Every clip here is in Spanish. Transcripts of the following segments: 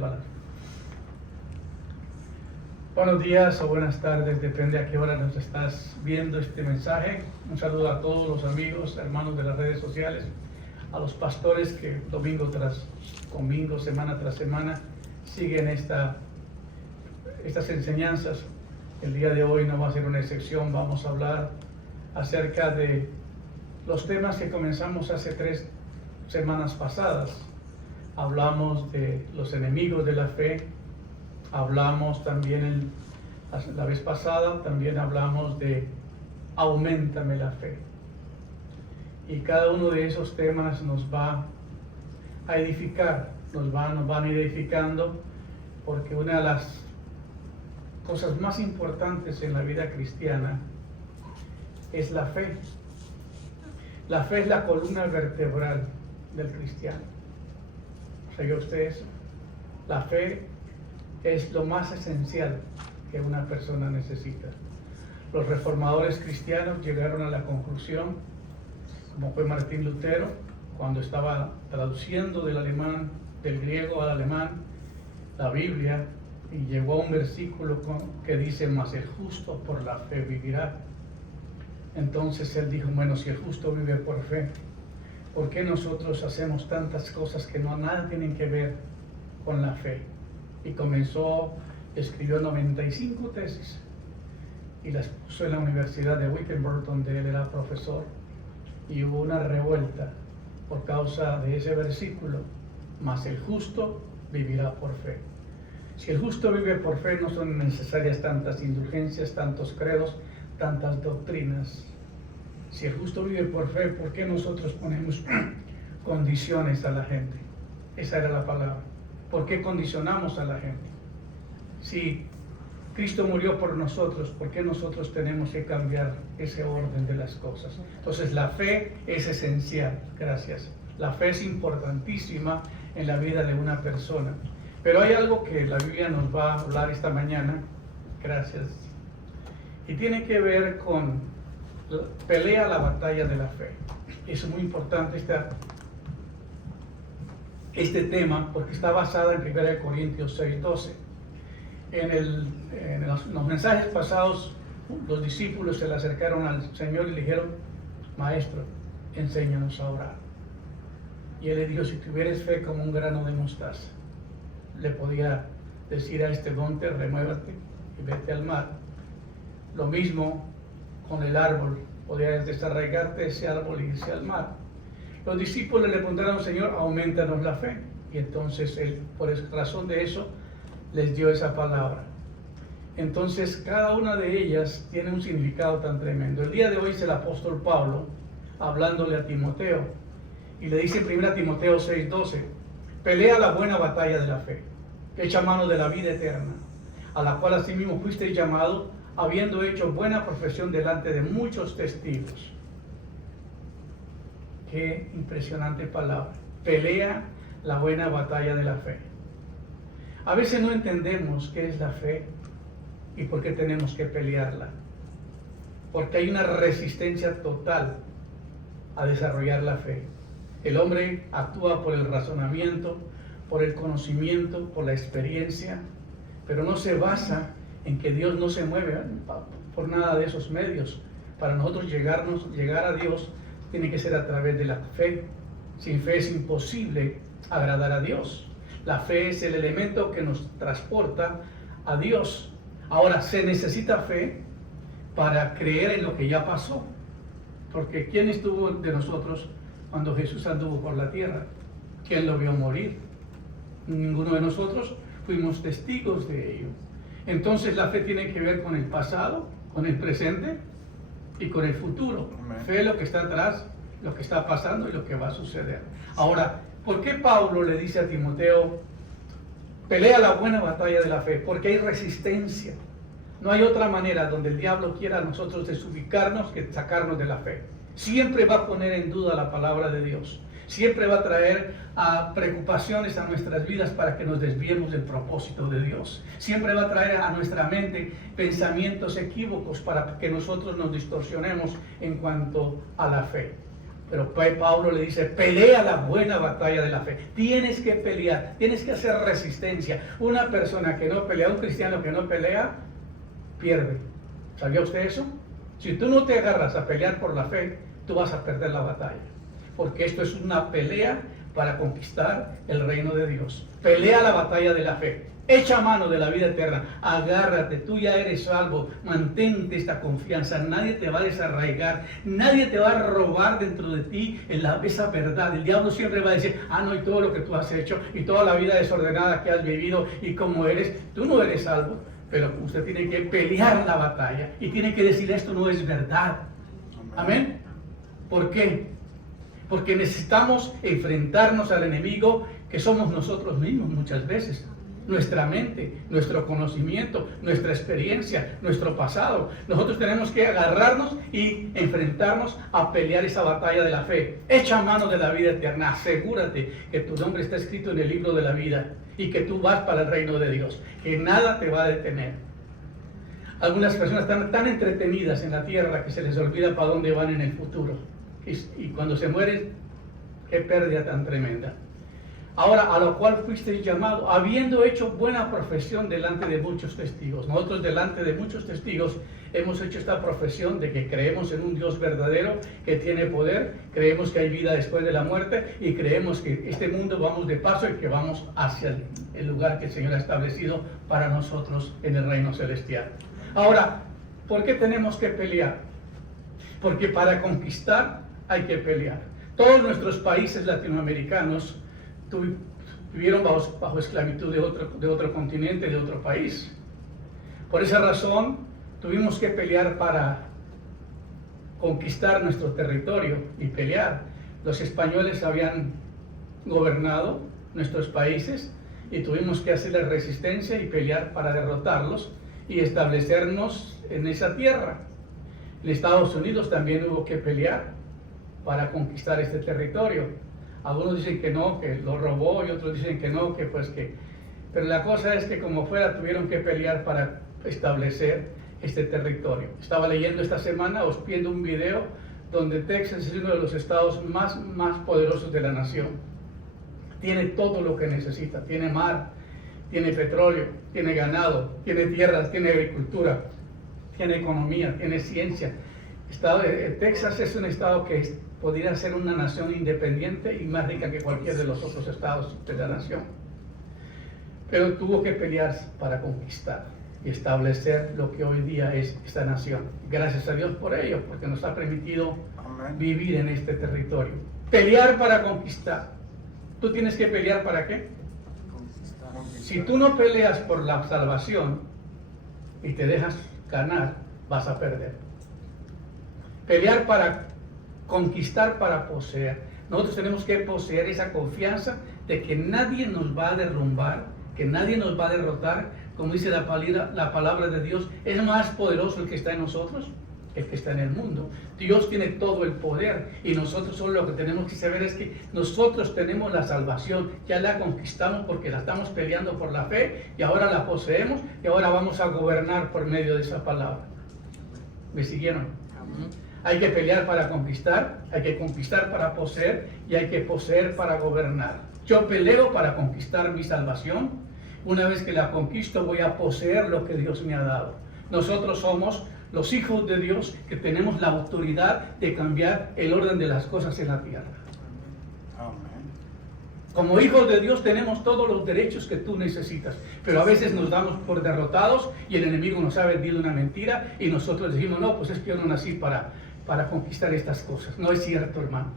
balance. Buenos días o buenas tardes, depende a qué hora nos estás viendo este mensaje. Un saludo a todos los amigos, hermanos de las redes sociales, a los pastores que domingo tras domingo, semana tras semana, siguen estas enseñanzas. El día de hoy no va a ser una excepción. Vamos a hablar acerca de los temas que comenzamos hace 3 semanas pasadas. Hablamos de los enemigos de la fe, hablamos también la vez pasada, también hablamos de auméntame la fe. Y cada uno de esos temas nos va a edificar, nos van a ir edificando, porque una de las cosas más importantes en la vida cristiana es la fe. La fe es la columna vertebral del cristiano. ¿Sabía usted eso? La fe es lo más esencial que una persona necesita. Los reformadores cristianos llegaron a la conclusión, como fue Martín Lutero, cuando estaba traduciendo del griego al alemán, la Biblia, y llegó a un versículo que dice: mas el justo por la fe vivirá. Entonces él dijo: bueno, si el justo vive por fe, ¿por qué nosotros hacemos tantas cosas que nada tienen que ver con la fe? Y escribió 95 tesis y las puso en la Universidad de Wittenberg, donde él era profesor, y hubo una revuelta por causa de ese versículo: mas el justo vivirá por fe. Si el justo vive por fe, no son necesarias tantas indulgencias, tantos credos, tantas doctrinas. Si el justo vive por fe, ¿por qué nosotros ponemos condiciones a la gente? Esa era la palabra. ¿Por qué condicionamos a la gente? Si Cristo murió por nosotros, ¿por qué nosotros tenemos que cambiar ese orden de las cosas? Entonces la fe es esencial. Gracias. La fe es importantísima en la vida de una persona. Pero hay algo que la Biblia nos va a hablar esta mañana. Gracias. Y tiene que ver con pelea la batalla de la fe. Es muy importante este tema, porque está basada en 1 Corintios 6:12. En los mensajes pasados, los discípulos se le acercaron al Señor y le dijeron: Maestro, enséñanos a orar. Y él le dijo: si tuvieres fe como un grano de mostaza, le podía decir a este monte: remuévate y vete al mar. Lo mismo con el árbol, podías desarraigarte ese árbol y irse al mar. Los discípulos le preguntaron: Señor, aumentanos la fe. Y entonces él, por razón de eso, les dio esa palabra. Entonces cada una de ellas tiene un significado tan tremendo. El día de hoy es el apóstol Pablo hablándole a Timoteo, y le dice en 1 Timoteo 6:12: pelea la buena batalla de la fe, echa mano de la vida eterna, a la cual asimismo fuisteis llamado, habiendo hecho buena profesión delante de muchos testigos. Qué impresionante palabra. Pelea la buena batalla de la fe. A veces no entendemos qué es la fe y por qué tenemos que pelearla. Porque hay una resistencia total a desarrollar la fe. El hombre actúa por el razonamiento, por el conocimiento, por la experiencia, pero no se basa en que Dios no se mueve por nada de esos medios. Para nosotros llegar a Dios tiene que ser a través de la fe. Sin fe es imposible agradar a Dios. La fe es el elemento que nos transporta a Dios. Ahora, se necesita fe para creer en lo que ya pasó. Porque ¿quién estuvo de nosotros cuando Jesús anduvo por la tierra? ¿Quién lo vio morir? Ninguno de nosotros fuimos testigos de ello. Entonces la fe tiene que ver con el pasado, con el presente y con el futuro. Amén. Fe es lo que está atrás, lo que está pasando y lo que va a suceder. Ahora, ¿por qué Pablo le dice a Timoteo: pelea la buena batalla de la fe? Porque hay resistencia. No hay otra manera donde el diablo quiera a nosotros desubicarnos que sacarnos de la fe. Siempre va a poner en duda la palabra de Dios. Siempre va a traer preocupaciones a nuestras vidas para que nos desviemos del propósito de Dios. Siempre va a traer a nuestra mente pensamientos equívocos para que nosotros nos distorsionemos en cuanto a la fe. Pero Pablo le dice, pelea la buena batalla de la fe. Tienes que pelear, tienes que hacer resistencia. Una persona que no pelea, un cristiano que no pelea, pierde. ¿Sabía usted eso? Si tú no te agarras a pelear por la fe, tú vas a perder la batalla. Porque esto es una pelea para conquistar el reino de Dios. Pelea la batalla de la fe. Echa mano de la vida eterna. Agárrate, tú ya eres salvo. Mantente esta confianza. Nadie te va a desarraigar. Nadie te va a robar dentro de ti esa verdad. El diablo siempre va a decir, no, y todo lo que tú has hecho, y toda la vida desordenada que has vivido, y cómo eres, tú no eres salvo. Pero usted tiene que pelear la batalla y tiene que decir, esto no es verdad. Amén. ¿Por qué? Porque necesitamos enfrentarnos al enemigo que somos nosotros mismos muchas veces. Nuestra mente, nuestro conocimiento, nuestra experiencia, nuestro pasado. Nosotros tenemos que agarrarnos y enfrentarnos a pelear esa batalla de la fe. Echa mano de la vida eterna. Asegúrate que tu nombre está escrito en el libro de la vida y que tú vas para el reino de Dios. Que nada te va a detener. Algunas personas están tan entretenidas en la tierra que se les olvida para dónde van en el futuro. Y cuando se mueren, qué pérdida tan tremenda. Ahora, a lo cual fuisteis llamado, habiendo hecho buena profesión delante de muchos testigos. Nosotros delante de muchos testigos hemos hecho esta profesión de que creemos en un Dios verdadero que tiene poder, creemos que hay vida después de la muerte y creemos que este mundo vamos de paso y que vamos hacia el lugar que el Señor ha establecido para nosotros en el reino celestial. Ahora, ¿por qué tenemos que pelear? Porque para conquistar hay que pelear. Todos nuestros países latinoamericanos vivieron bajo esclavitud de otro continente, de otro país. Por esa razón, tuvimos que pelear para conquistar nuestro territorio y pelear. Los españoles habían gobernado nuestros países y tuvimos que hacerle resistencia y pelear para derrotarlos y establecernos en esa tierra. En Estados Unidos también hubo que pelear para conquistar este territorio. Algunos dicen que no, que lo robó, y otros dicen que no, pero la cosa es que como fuera tuvieron que pelear para establecer este territorio. Estaba leyendo esta semana, os viendo un video donde Texas es uno de los estados más poderosos de la nación. Tiene todo lo que necesita, tiene mar, tiene petróleo, tiene ganado, tiene tierras, tiene agricultura, tiene economía, tiene ciencia. Texas es un estado que podría ser una nación independiente y más rica que cualquier de los otros estados de la nación. Pero tuvo que pelear para conquistar y establecer lo que hoy día es esta nación. Gracias a Dios por ello, porque nos ha permitido vivir en este territorio. Pelear para conquistar. ¿Tú tienes que pelear para qué? Si tú no peleas por la salvación y te dejas ganar, vas a perder. Pelear para conquistar, para poseer. Nosotros tenemos que poseer esa confianza de que nadie nos va a derrumbar, que nadie nos va a derrotar. Como dice la palabra de Dios, es más poderoso el que está en nosotros que el que está en el mundo. Dios tiene todo el poder y nosotros solo lo que tenemos que saber es que nosotros tenemos la salvación, ya la conquistamos porque la estamos peleando por la fe y ahora la poseemos y ahora vamos a gobernar por medio de esa palabra. ¿Me siguieron? Hay que pelear para conquistar, hay que conquistar para poseer y hay que poseer para gobernar. Yo peleo para conquistar mi salvación. Una vez que la conquisto voy a poseer lo que Dios me ha dado. Nosotros somos los hijos de Dios que tenemos la autoridad de cambiar el orden de las cosas en la tierra. Como hijos de Dios tenemos todos los derechos que tú necesitas, pero a veces nos damos por derrotados y el enemigo nos ha vendido una mentira y nosotros decimos, no, pues es que yo no nací para conquistar estas cosas. No es cierto, hermanos.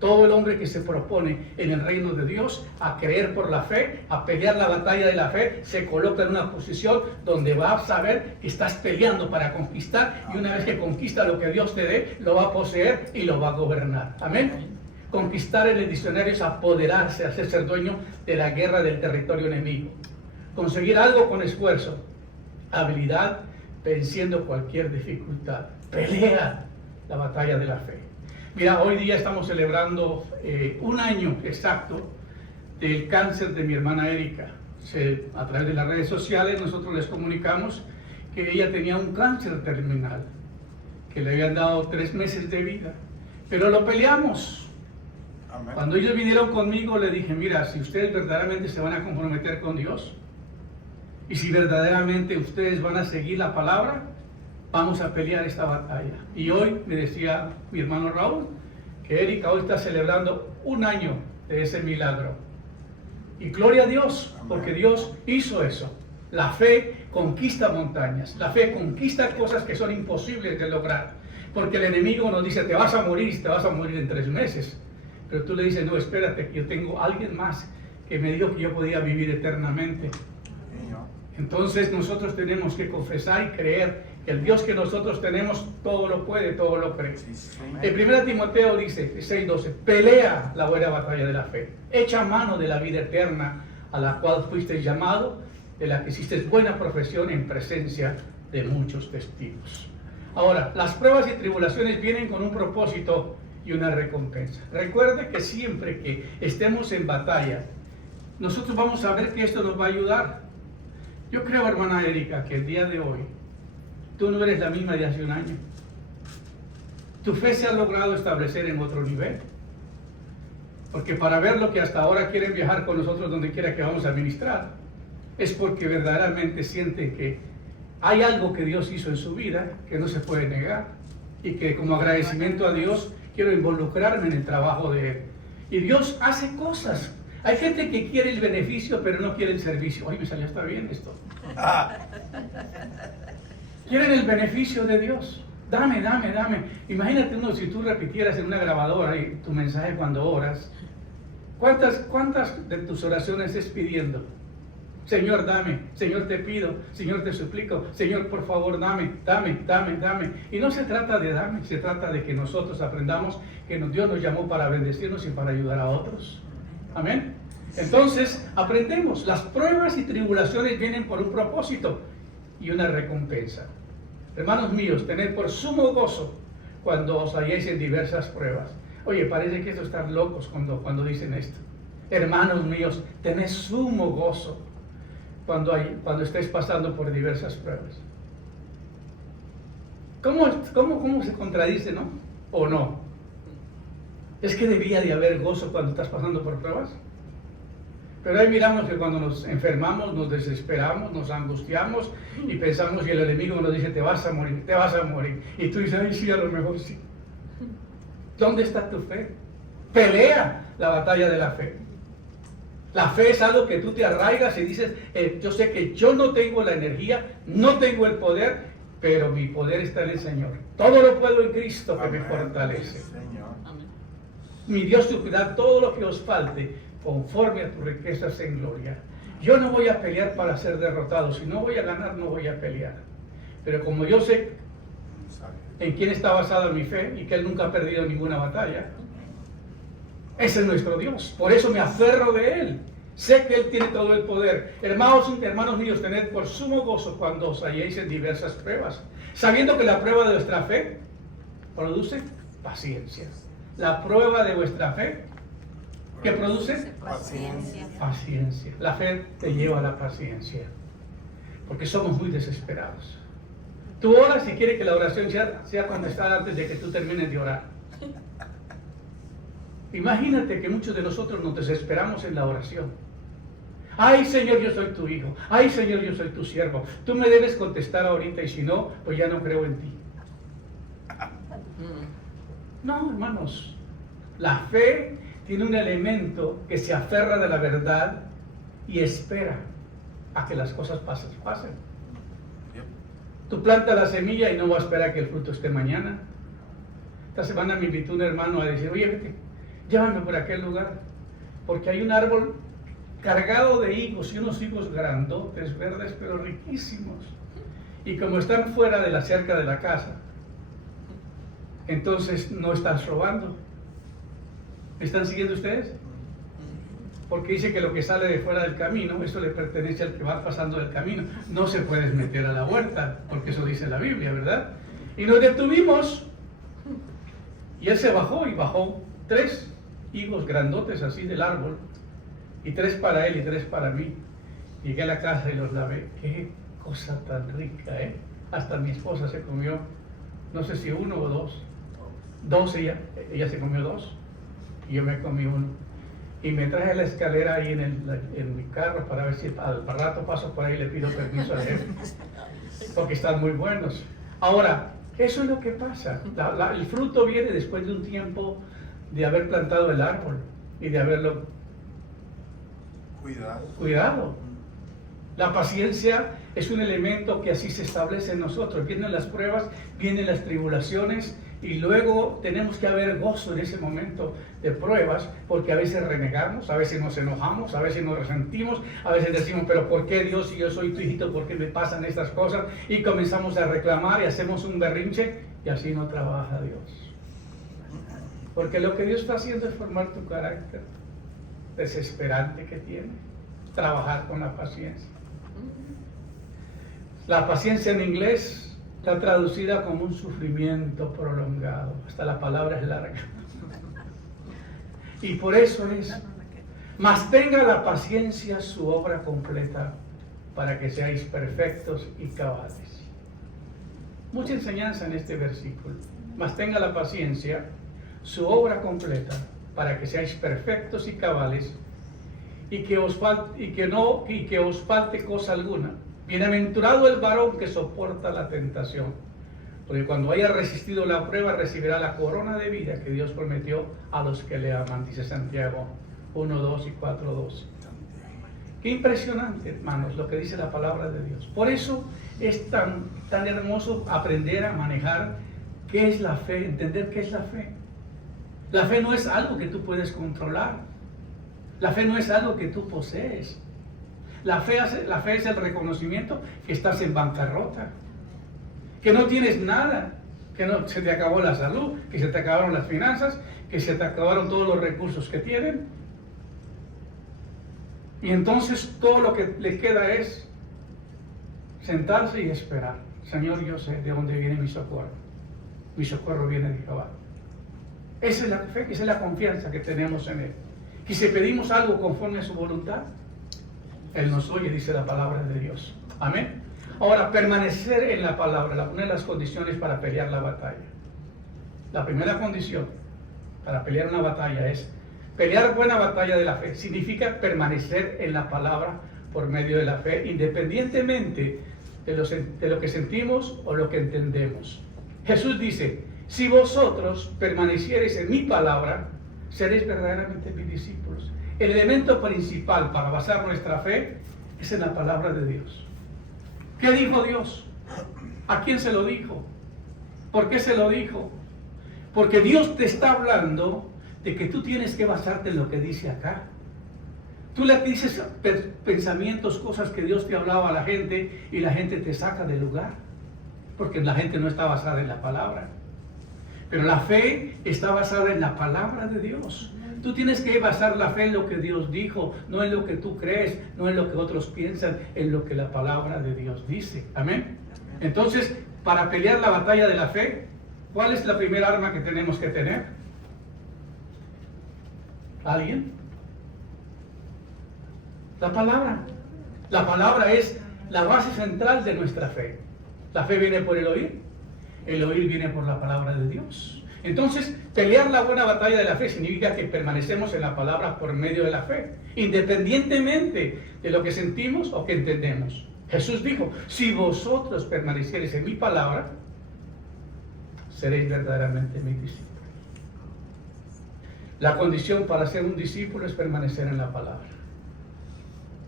Todo el hombre que se propone en el reino de Dios a creer por la fe, a pelear la batalla de la fe, se coloca en una posición donde va a saber que estás peleando para conquistar y una vez que conquista lo que Dios te dé, lo va a poseer y lo va a gobernar. Amén. Conquistar en el diccionario es apoderarse, hacerse dueño de la guerra del territorio enemigo. Conseguir algo con esfuerzo, habilidad, venciendo cualquier dificultad. Pelea la batalla de la fe. Mira, hoy día estamos celebrando un año exacto del cáncer de mi hermana Erika. A través de las redes sociales nosotros les comunicamos que ella tenía un cáncer terminal, que le habían dado 3 meses de vida. pero lo peleamos. Amén. Cuando ellos vinieron conmigo, le dije, mira, si ustedes verdaderamente se van a comprometer con Dios, y si verdaderamente ustedes van a seguir la palabra, vamos a pelear esta batalla. Y hoy me decía mi hermano Raúl, que Erika hoy está celebrando 1 año de ese milagro. Y gloria a Dios, porque Dios hizo eso. La fe conquista montañas, la fe conquista cosas que son imposibles de lograr. Porque el enemigo nos dice, te vas a morir en 3 meses. Pero tú le dices, no, espérate, que yo tengo a alguien más que me dijo que yo podía vivir eternamente. Entonces nosotros tenemos que confesar y creer que el Dios que nosotros tenemos todo lo puede, todo lo cree. En 1 Timoteo dice, 6:12, pelea la buena batalla de la fe, echa mano de la vida eterna a la cual fuiste llamado, de la que hiciste buena profesión en presencia de muchos testigos. Ahora, las pruebas y tribulaciones vienen con un propósito y una recompensa. Recuerde que siempre que estemos en batalla, nosotros vamos a ver que esto nos va a ayudar. Yo creo, hermana Erika, que el día de hoy tú no eres la misma de hace 1 año. Tu fe se ha logrado establecer en otro nivel. Porque para ver lo que hasta ahora quieren viajar con nosotros donde quiera que vamos a ministrar, es porque verdaderamente sienten que hay algo que Dios hizo en su vida que no se puede negar. Y que como agradecimiento a Dios quiero involucrarme en el trabajo de Él. Y Dios hace cosas. Hay gente que quiere el beneficio pero no quiere el servicio. Ay, me salió hasta bien esto. Quieren el beneficio de Dios. Dame. Imagínate uno, si tú repitieras en una grabadora y tu mensaje cuando oras, ¿cuántas de tus oraciones es pidiendo? Señor, dame. Señor, te pido. Señor, te suplico. Señor, por favor, dame. Y no se trata de dame, se trata de que nosotros aprendamos que Dios nos llamó para bendecirnos y para ayudar a otros. Amén. Entonces, aprendemos. Las pruebas y tribulaciones vienen por un propósito y una recompensa. Hermanos míos, tened por sumo gozo cuando os halléis en diversas pruebas. Oye, parece que esto están locos cuando dicen esto. Hermanos míos, tened sumo gozo cuando estéis pasando por diversas pruebas. ¿Cómo se contradice, no? ¿O no? ¿Es que debía de haber gozo cuando estás pasando por pruebas? Pero ahí miramos que cuando nos enfermamos, nos desesperamos, nos angustiamos y pensamos que el enemigo nos dice, te vas a morir. Y tú dices, ay, sí, a lo mejor sí. ¿Dónde está tu fe? Pelea la batalla de la fe. La fe es algo que tú te arraigas y dices, yo sé que yo no tengo la energía, no tengo el poder, pero mi poder está en el Señor. Todo lo puedo en Cristo que me fortalece. Mi Dios suplirá todo lo que os falte conforme a tus riquezas en gloria. Yo no voy a pelear para ser derrotado. Si no voy a ganar, no voy a pelear. Pero como yo sé en quién está basada mi fe y que Él nunca ha perdido ninguna batalla, ese es nuestro Dios. Por eso me aferro de Él. Sé que Él tiene todo el poder. Hermanos míos, tened por sumo gozo cuando os halléis en diversas pruebas, sabiendo que la prueba de vuestra fe produce paciencia. La prueba de vuestra fe, ¿qué produce? Paciencia. La fe te lleva a la paciencia. Porque somos muy desesperados. Tú oras y quieres que la oración sea contestada antes de que tú termines de orar. Imagínate que muchos de nosotros nos desesperamos en la oración. Ay, Señor, yo soy tu hijo. Ay, Señor, yo soy tu siervo. Tú me debes contestar ahorita y si no, pues ya no creo en ti. No, hermanos. La fe tiene un elemento que se aferra de la verdad y espera a que las cosas pasen. Tú plantas la semilla y no vas a esperar que el fruto esté mañana. Esta semana me invitó un hermano a decir, oye, vete, llévame por aquel lugar, porque hay un árbol cargado de higos y unos higos grandotes, verdes, pero riquísimos. Y como están fuera de la cerca de la casa, entonces no estás robando. ¿Me están siguiendo ustedes? Porque dice que lo que sale de fuera del camino, eso le pertenece al que va pasando del camino. No se puede meter a la huerta, porque eso dice la Biblia, ¿verdad? Y nos detuvimos. Y él se bajó y bajó 3 higos grandotes así del árbol. Y 3 para él y 3 para mí. Llegué a la casa y los lavé. Qué cosa tan rica, ¿eh? Hasta mi esposa se comió, no sé si 1 o 2. 2 ella se comió 2 y yo me comí 1. Y me traje la escalera ahí en mi carro para ver si al rato paso por ahí y le pido permiso a él, porque están muy buenos. Ahora, eso es lo que pasa. El fruto viene después de un tiempo de haber plantado el árbol y de haberlo cuidado. La paciencia es un elemento que así se establece en nosotros. Vienen las pruebas, vienen las tribulaciones y luego tenemos que haber gozo en ese momento de pruebas, porque a veces renegamos, a veces nos enojamos, a veces nos resentimos, a veces decimos, pero ¿por qué Dios, si yo soy tu hijito, por qué me pasan estas cosas? Y comenzamos a reclamar y hacemos un berrinche y así no trabaja Dios. Porque lo que Dios está haciendo es formar tu carácter desesperante que tiene, trabajar con la paciencia. La paciencia en inglés está traducida como un sufrimiento prolongado. Hasta la palabra es larga. Y por eso es, mas tenga la paciencia su obra completa, para que seáis perfectos y cabales. Mucha enseñanza en este versículo. Mas tenga la paciencia su obra completa, para que seáis perfectos y cabales, y que os falte cosa alguna. Bienaventurado el varón que soporta la tentación, porque cuando haya resistido la prueba recibirá la corona de vida que Dios prometió a los que le aman, dice Santiago 1:2 y 4:12. Qué impresionante, hermanos, lo que dice la palabra de Dios. Por eso es tan hermoso aprender a manejar qué es la fe, entender qué es la fe. La fe no es algo que tú puedes controlar. La fe no es algo que tú posees. La fe es el reconocimiento que estás en bancarrota, que no tienes nada, que no, se te acabó la salud, que se te acabaron las finanzas, que se te acabaron todos los recursos que tienen. Y entonces todo lo que le queda es sentarse y esperar. Señor, yo sé de dónde viene mi socorro. Mi socorro viene de Jehová. Esa es la fe, esa es la confianza que tenemos en Él. Que si pedimos algo conforme a su voluntad, Él nos oye, dice la palabra de Dios. Amén. Ahora, permanecer en la palabra, una de las condiciones para pelear la batalla. La primera condición para pelear una batalla es pelear buena batalla de la fe. Significa permanecer en la palabra por medio de la fe, independientemente de lo que sentimos o lo que entendemos. Jesús dice, si vosotros permaneciereis en mi palabra, seréis verdaderamente mis discípulos. El elemento principal para basar nuestra fe es en la palabra de Dios. ¿Qué dijo Dios? ¿A quién se lo dijo? ¿Por qué se lo dijo? Porque Dios te está hablando de que tú tienes que basarte en lo que dice acá. Tú le dices pensamientos, cosas que Dios te hablaba a la gente y la gente te saca del lugar, porque la gente no está basada en la palabra. Pero la fe está basada en la palabra de Dios. Tú tienes que basar la fe en lo que Dios dijo, no en lo que tú crees, no en lo que otros piensan, en lo que la palabra de Dios dice. Amén. Entonces, para pelear la batalla de la fe, ¿cuál es la primera arma que tenemos que tener? ¿Alguien? La palabra. La palabra es la base central de nuestra fe. La fe viene por el oír viene por la palabra de Dios. Entonces, pelear la buena batalla de la fe significa que permanecemos en la palabra por medio de la fe, independientemente de lo que sentimos o que entendemos. Jesús dijo, si vosotros permaneciereis en mi palabra, seréis verdaderamente mis discípulos. La condición para ser un discípulo es permanecer en la palabra.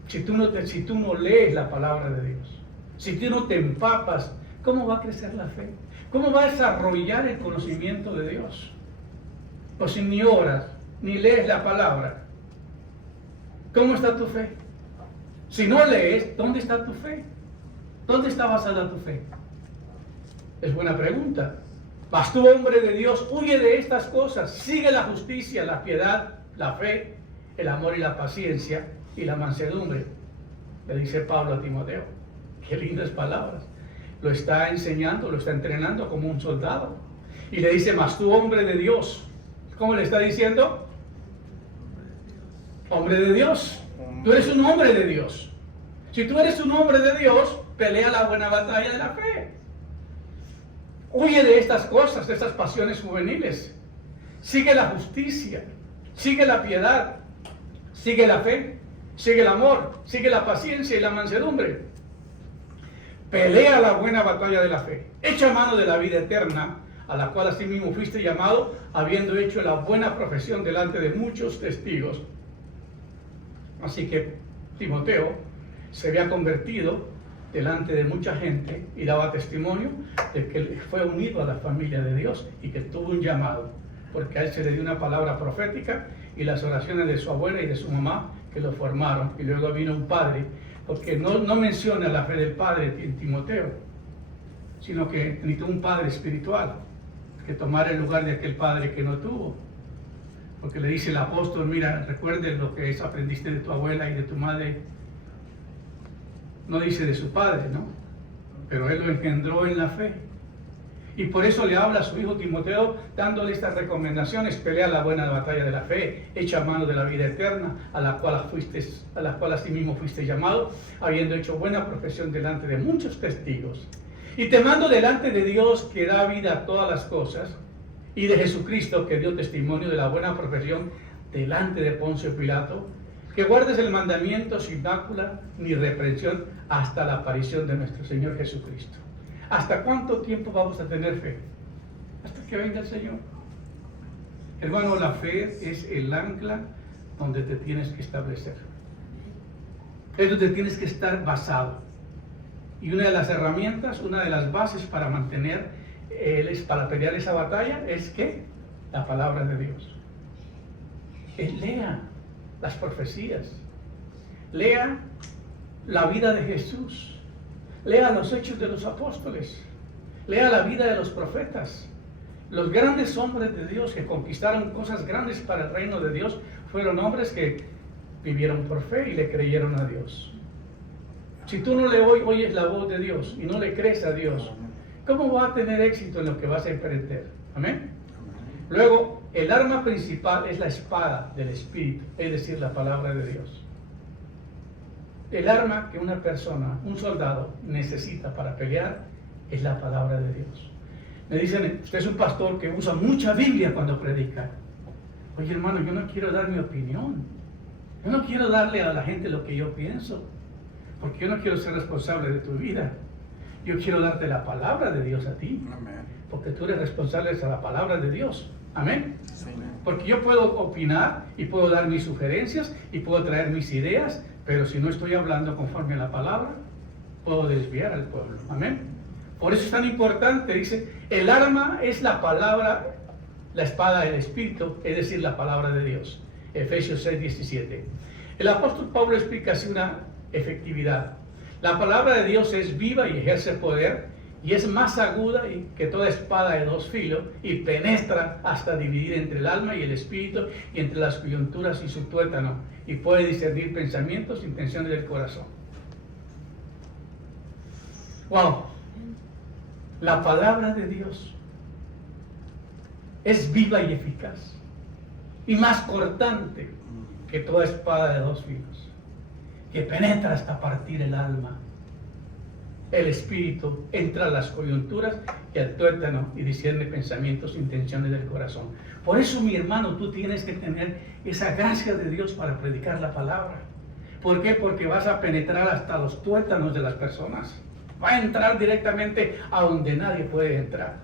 Si tú no lees la palabra de Dios, si tú no te empapas, ¿cómo va a crecer la fe? ¿Cómo va a desarrollar el conocimiento de Dios? Pues si ni oras, ni lees la palabra, ¿cómo está tu fe? Si no lees, ¿dónde está tu fe? ¿Dónde está basada tu fe? Es buena pregunta. Mas tú, hombre de Dios, huye de estas cosas, sigue la justicia, la piedad, la fe, el amor y la paciencia y la mansedumbre. Le dice Pablo a Timoteo. Qué lindas palabras. Lo está enseñando, lo está entrenando como un soldado. Y le dice, mas tú, hombre de Dios. ¿Cómo le está diciendo? Hombre de Dios. Tú eres un hombre de Dios. Si tú eres un hombre de Dios, pelea la buena batalla de la fe. Huye de estas cosas, de estas pasiones juveniles. sigue la justicia, sigue la piedad, sigue la fe, sigue el amor, sigue la paciencia y la mansedumbre. Pelea la buena batalla de la fe, echa mano de la vida eterna, a la cual asimismo fuiste llamado, habiendo hecho la buena profesión delante de muchos testigos. Así que Timoteo se había convertido delante de mucha gente y daba testimonio de que fue unido a la familia de Dios y que tuvo un llamado, porque a él se le dio una palabra profética y las oraciones de su abuela y de su mamá que lo formaron, y luego vino un padre, porque no menciona la fe del padre en Timoteo, sino que necesitó un padre espiritual que tomara el lugar de aquel padre que no tuvo, porque le dice el apóstol: mira, recuerde lo que aprendiste de tu abuela y de tu madre. No dice de su padre, ¿no? Pero él lo engendró en la fe. Y por eso le habla a su hijo Timoteo, dándole estas recomendaciones: pelea la buena batalla de la fe, echa mano de la vida eterna, a la cual asimismo fuiste llamado, habiendo hecho buena profesión delante de muchos testigos. Y te mando delante de Dios, que da vida a todas las cosas, y de Jesucristo, que dio testimonio de la buena profesión delante de Poncio Pilato, que guardes el mandamiento sin mácula ni reprensión hasta la aparición de nuestro Señor Jesucristo. ¿Hasta cuánto tiempo vamos a tener fe? Hasta que venga el Señor. Hermano, la fe es el ancla donde te tienes que establecer. Es donde tienes que estar basado. Y una de las herramientas, una de las bases para para pelear esa batalla es que la palabra de Dios. Lea las profecías, lea la vida de Jesús, lea los hechos de los apóstoles, lea la vida de los profetas. Los grandes hombres de Dios que conquistaron cosas grandes para el reino de Dios fueron hombres que vivieron por fe y le creyeron a Dios. Si tú no le oyes la voz de Dios y no le crees a Dios, ¿cómo va a tener éxito en lo que vas a emprender? Amén. Luego, el arma principal es la espada del Espíritu, es decir, la palabra de Dios. El arma que una persona, un soldado, necesita para pelear es la palabra de Dios. Me dicen: usted es un pastor que usa mucha Biblia cuando predica. Oye, hermano, yo no quiero dar mi opinión. Yo no quiero darle a la gente lo que yo pienso, porque yo no quiero ser responsable de tu vida. Yo quiero darte la palabra de Dios a ti. Amén. Porque tú eres responsable de la palabra de Dios. Amén. Sí. Porque yo puedo opinar y puedo dar mis sugerencias y puedo traer mis ideas, pero si no estoy hablando conforme a la palabra, puedo desviar al pueblo. Amén. Por eso es tan importante, dice, el arma es la palabra, la espada del Espíritu, es decir, la palabra de Dios. Efesios 6:17. El apóstol Pablo explica así una efectividad. La palabra de Dios es viva y ejerce poder, y es más aguda que toda espada de dos filos, y penetra hasta dividir entre el alma y el espíritu, y entre las coyunturas y su tuétano, y puede discernir pensamientos e intenciones del corazón. ¡Wow! La palabra de Dios es viva y eficaz, y más cortante que toda espada de dos filos, que penetra hasta partir el alma, el espíritu, entra a las coyunturas y al tuétano, y discierne pensamientos e intenciones del corazón. Por eso, mi hermano, tú tienes que tener esa gracia de Dios para predicar la palabra. ¿Por qué? Porque vas a penetrar hasta los tuétanos de las personas. Va a entrar directamente a donde nadie puede entrar.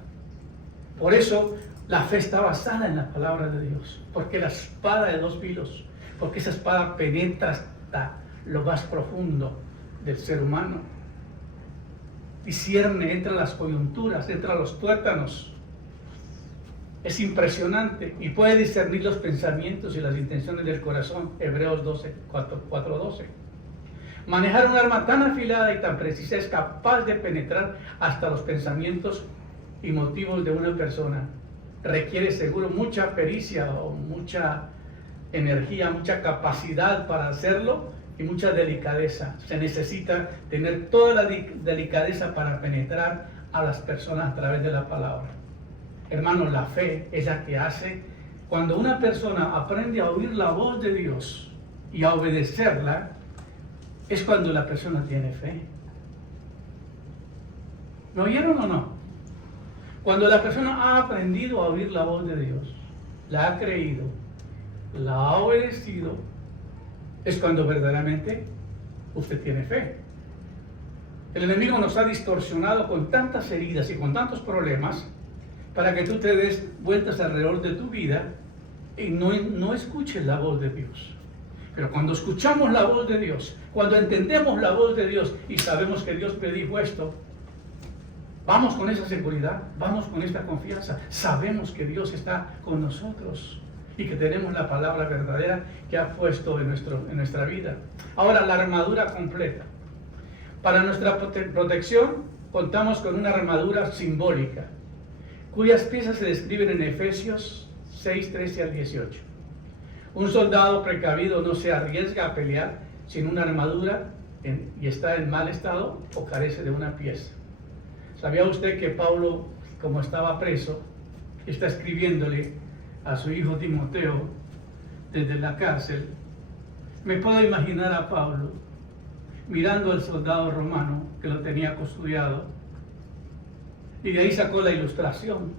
Por eso la fe está basada en la palabra de Dios, porque la espada de dos filos, porque esa espada penetra hasta lo más profundo del ser humano. Discierne, entra a las coyunturas, entra a los tuétanos. Es impresionante, y puede discernir los pensamientos y las intenciones del corazón. Hebreos 4:12. Manejar un arma tan afilada y tan precisa es capaz de penetrar hasta los pensamientos y motivos de una persona. Requiere seguro mucha pericia o mucha energía, mucha capacidad para hacerlo, y mucha delicadeza. Se necesita tener toda la delicadeza para penetrar a las personas a través de la palabra. Hermanos, la fe es la que hace, cuando una persona aprende a oír la voz de Dios y a obedecerla, es cuando la persona tiene fe. ¿Me oyeron o no? Cuando la persona ha aprendido a oír la voz de Dios, la ha creído, la ha obedecido, es cuando verdaderamente usted tiene fe. El enemigo nos ha distorsionado con tantas heridas y con tantos problemas para que tú te des vueltas alrededor de tu vida y no escuches la voz de Dios. Pero cuando escuchamos la voz de Dios, cuando entendemos la voz de Dios y sabemos que Dios predijo esto, vamos con esa seguridad, vamos con esta confianza. Sabemos que Dios está con nosotros y que tenemos la palabra verdadera que ha puesto en nuestra vida. Ahora, la armadura completa. Para nuestra protección contamos con una armadura simbólica, cuyas piezas se describen en Efesios 6, 13 al 18. Un soldado precavido no se arriesga a pelear sin una armadura y está en mal estado o carece de una pieza. ¿Sabía usted que Pablo, como estaba preso, está escribiéndole a su hijo Timoteo desde la cárcel? Me puedo imaginar a Pablo mirando al soldado romano que lo tenía custodiado, y de ahí sacó la ilustración.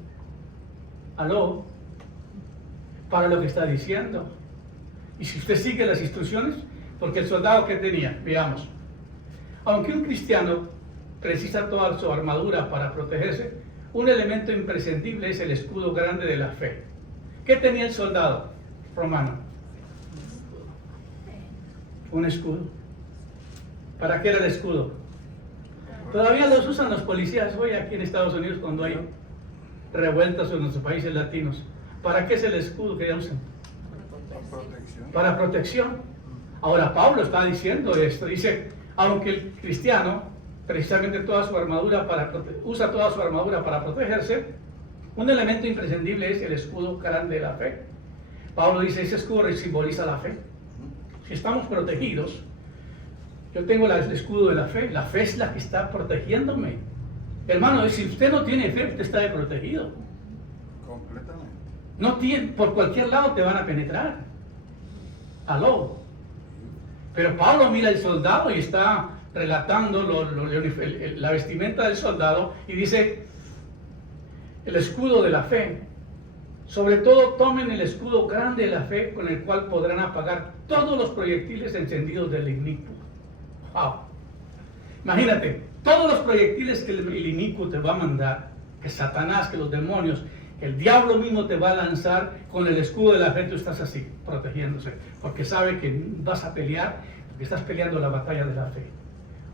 ¿Aló? Para lo que está diciendo. Y si usted sigue las instrucciones, porque el soldado que tenía, veamos, aunque un cristiano precisa toda su armadura para protegerse, un elemento imprescindible es el escudo grande de la fe. ¿Qué tenía el soldado romano? Un escudo. ¿Para qué era el escudo? Todavía los usan los policías hoy aquí en Estados Unidos cuando hay revueltas en nuestros países latinos. ¿Para qué es el escudo que usan? Para protección. Ahora Pablo está diciendo esto, dice, aunque el cristiano precisamente usa toda su armadura para protegerse, un elemento imprescindible es el escudo grande de la fe. Pablo dice, ese escudo simboliza la fe. Si estamos protegidos, yo tengo el escudo de la fe es la que está protegiéndome. Hermano, si usted no tiene fe, usted está desprotegido. Completamente. No tiene, por cualquier lado te van a penetrar. Aló. Pero Pablo mira al soldado y está relatando la vestimenta del soldado y dice, el escudo de la fe. Sobre todo tomen el escudo grande de la fe con el cual podrán apagar todos los proyectiles encendidos del inicuo. Wow. Imagínate, todos los proyectiles que el inicuo te va a mandar, que Satanás, que los demonios, que el diablo mismo te va a lanzar, con el escudo de la fe tú estás así, protegiéndose, porque sabe que vas a pelear, porque estás peleando la batalla de la fe.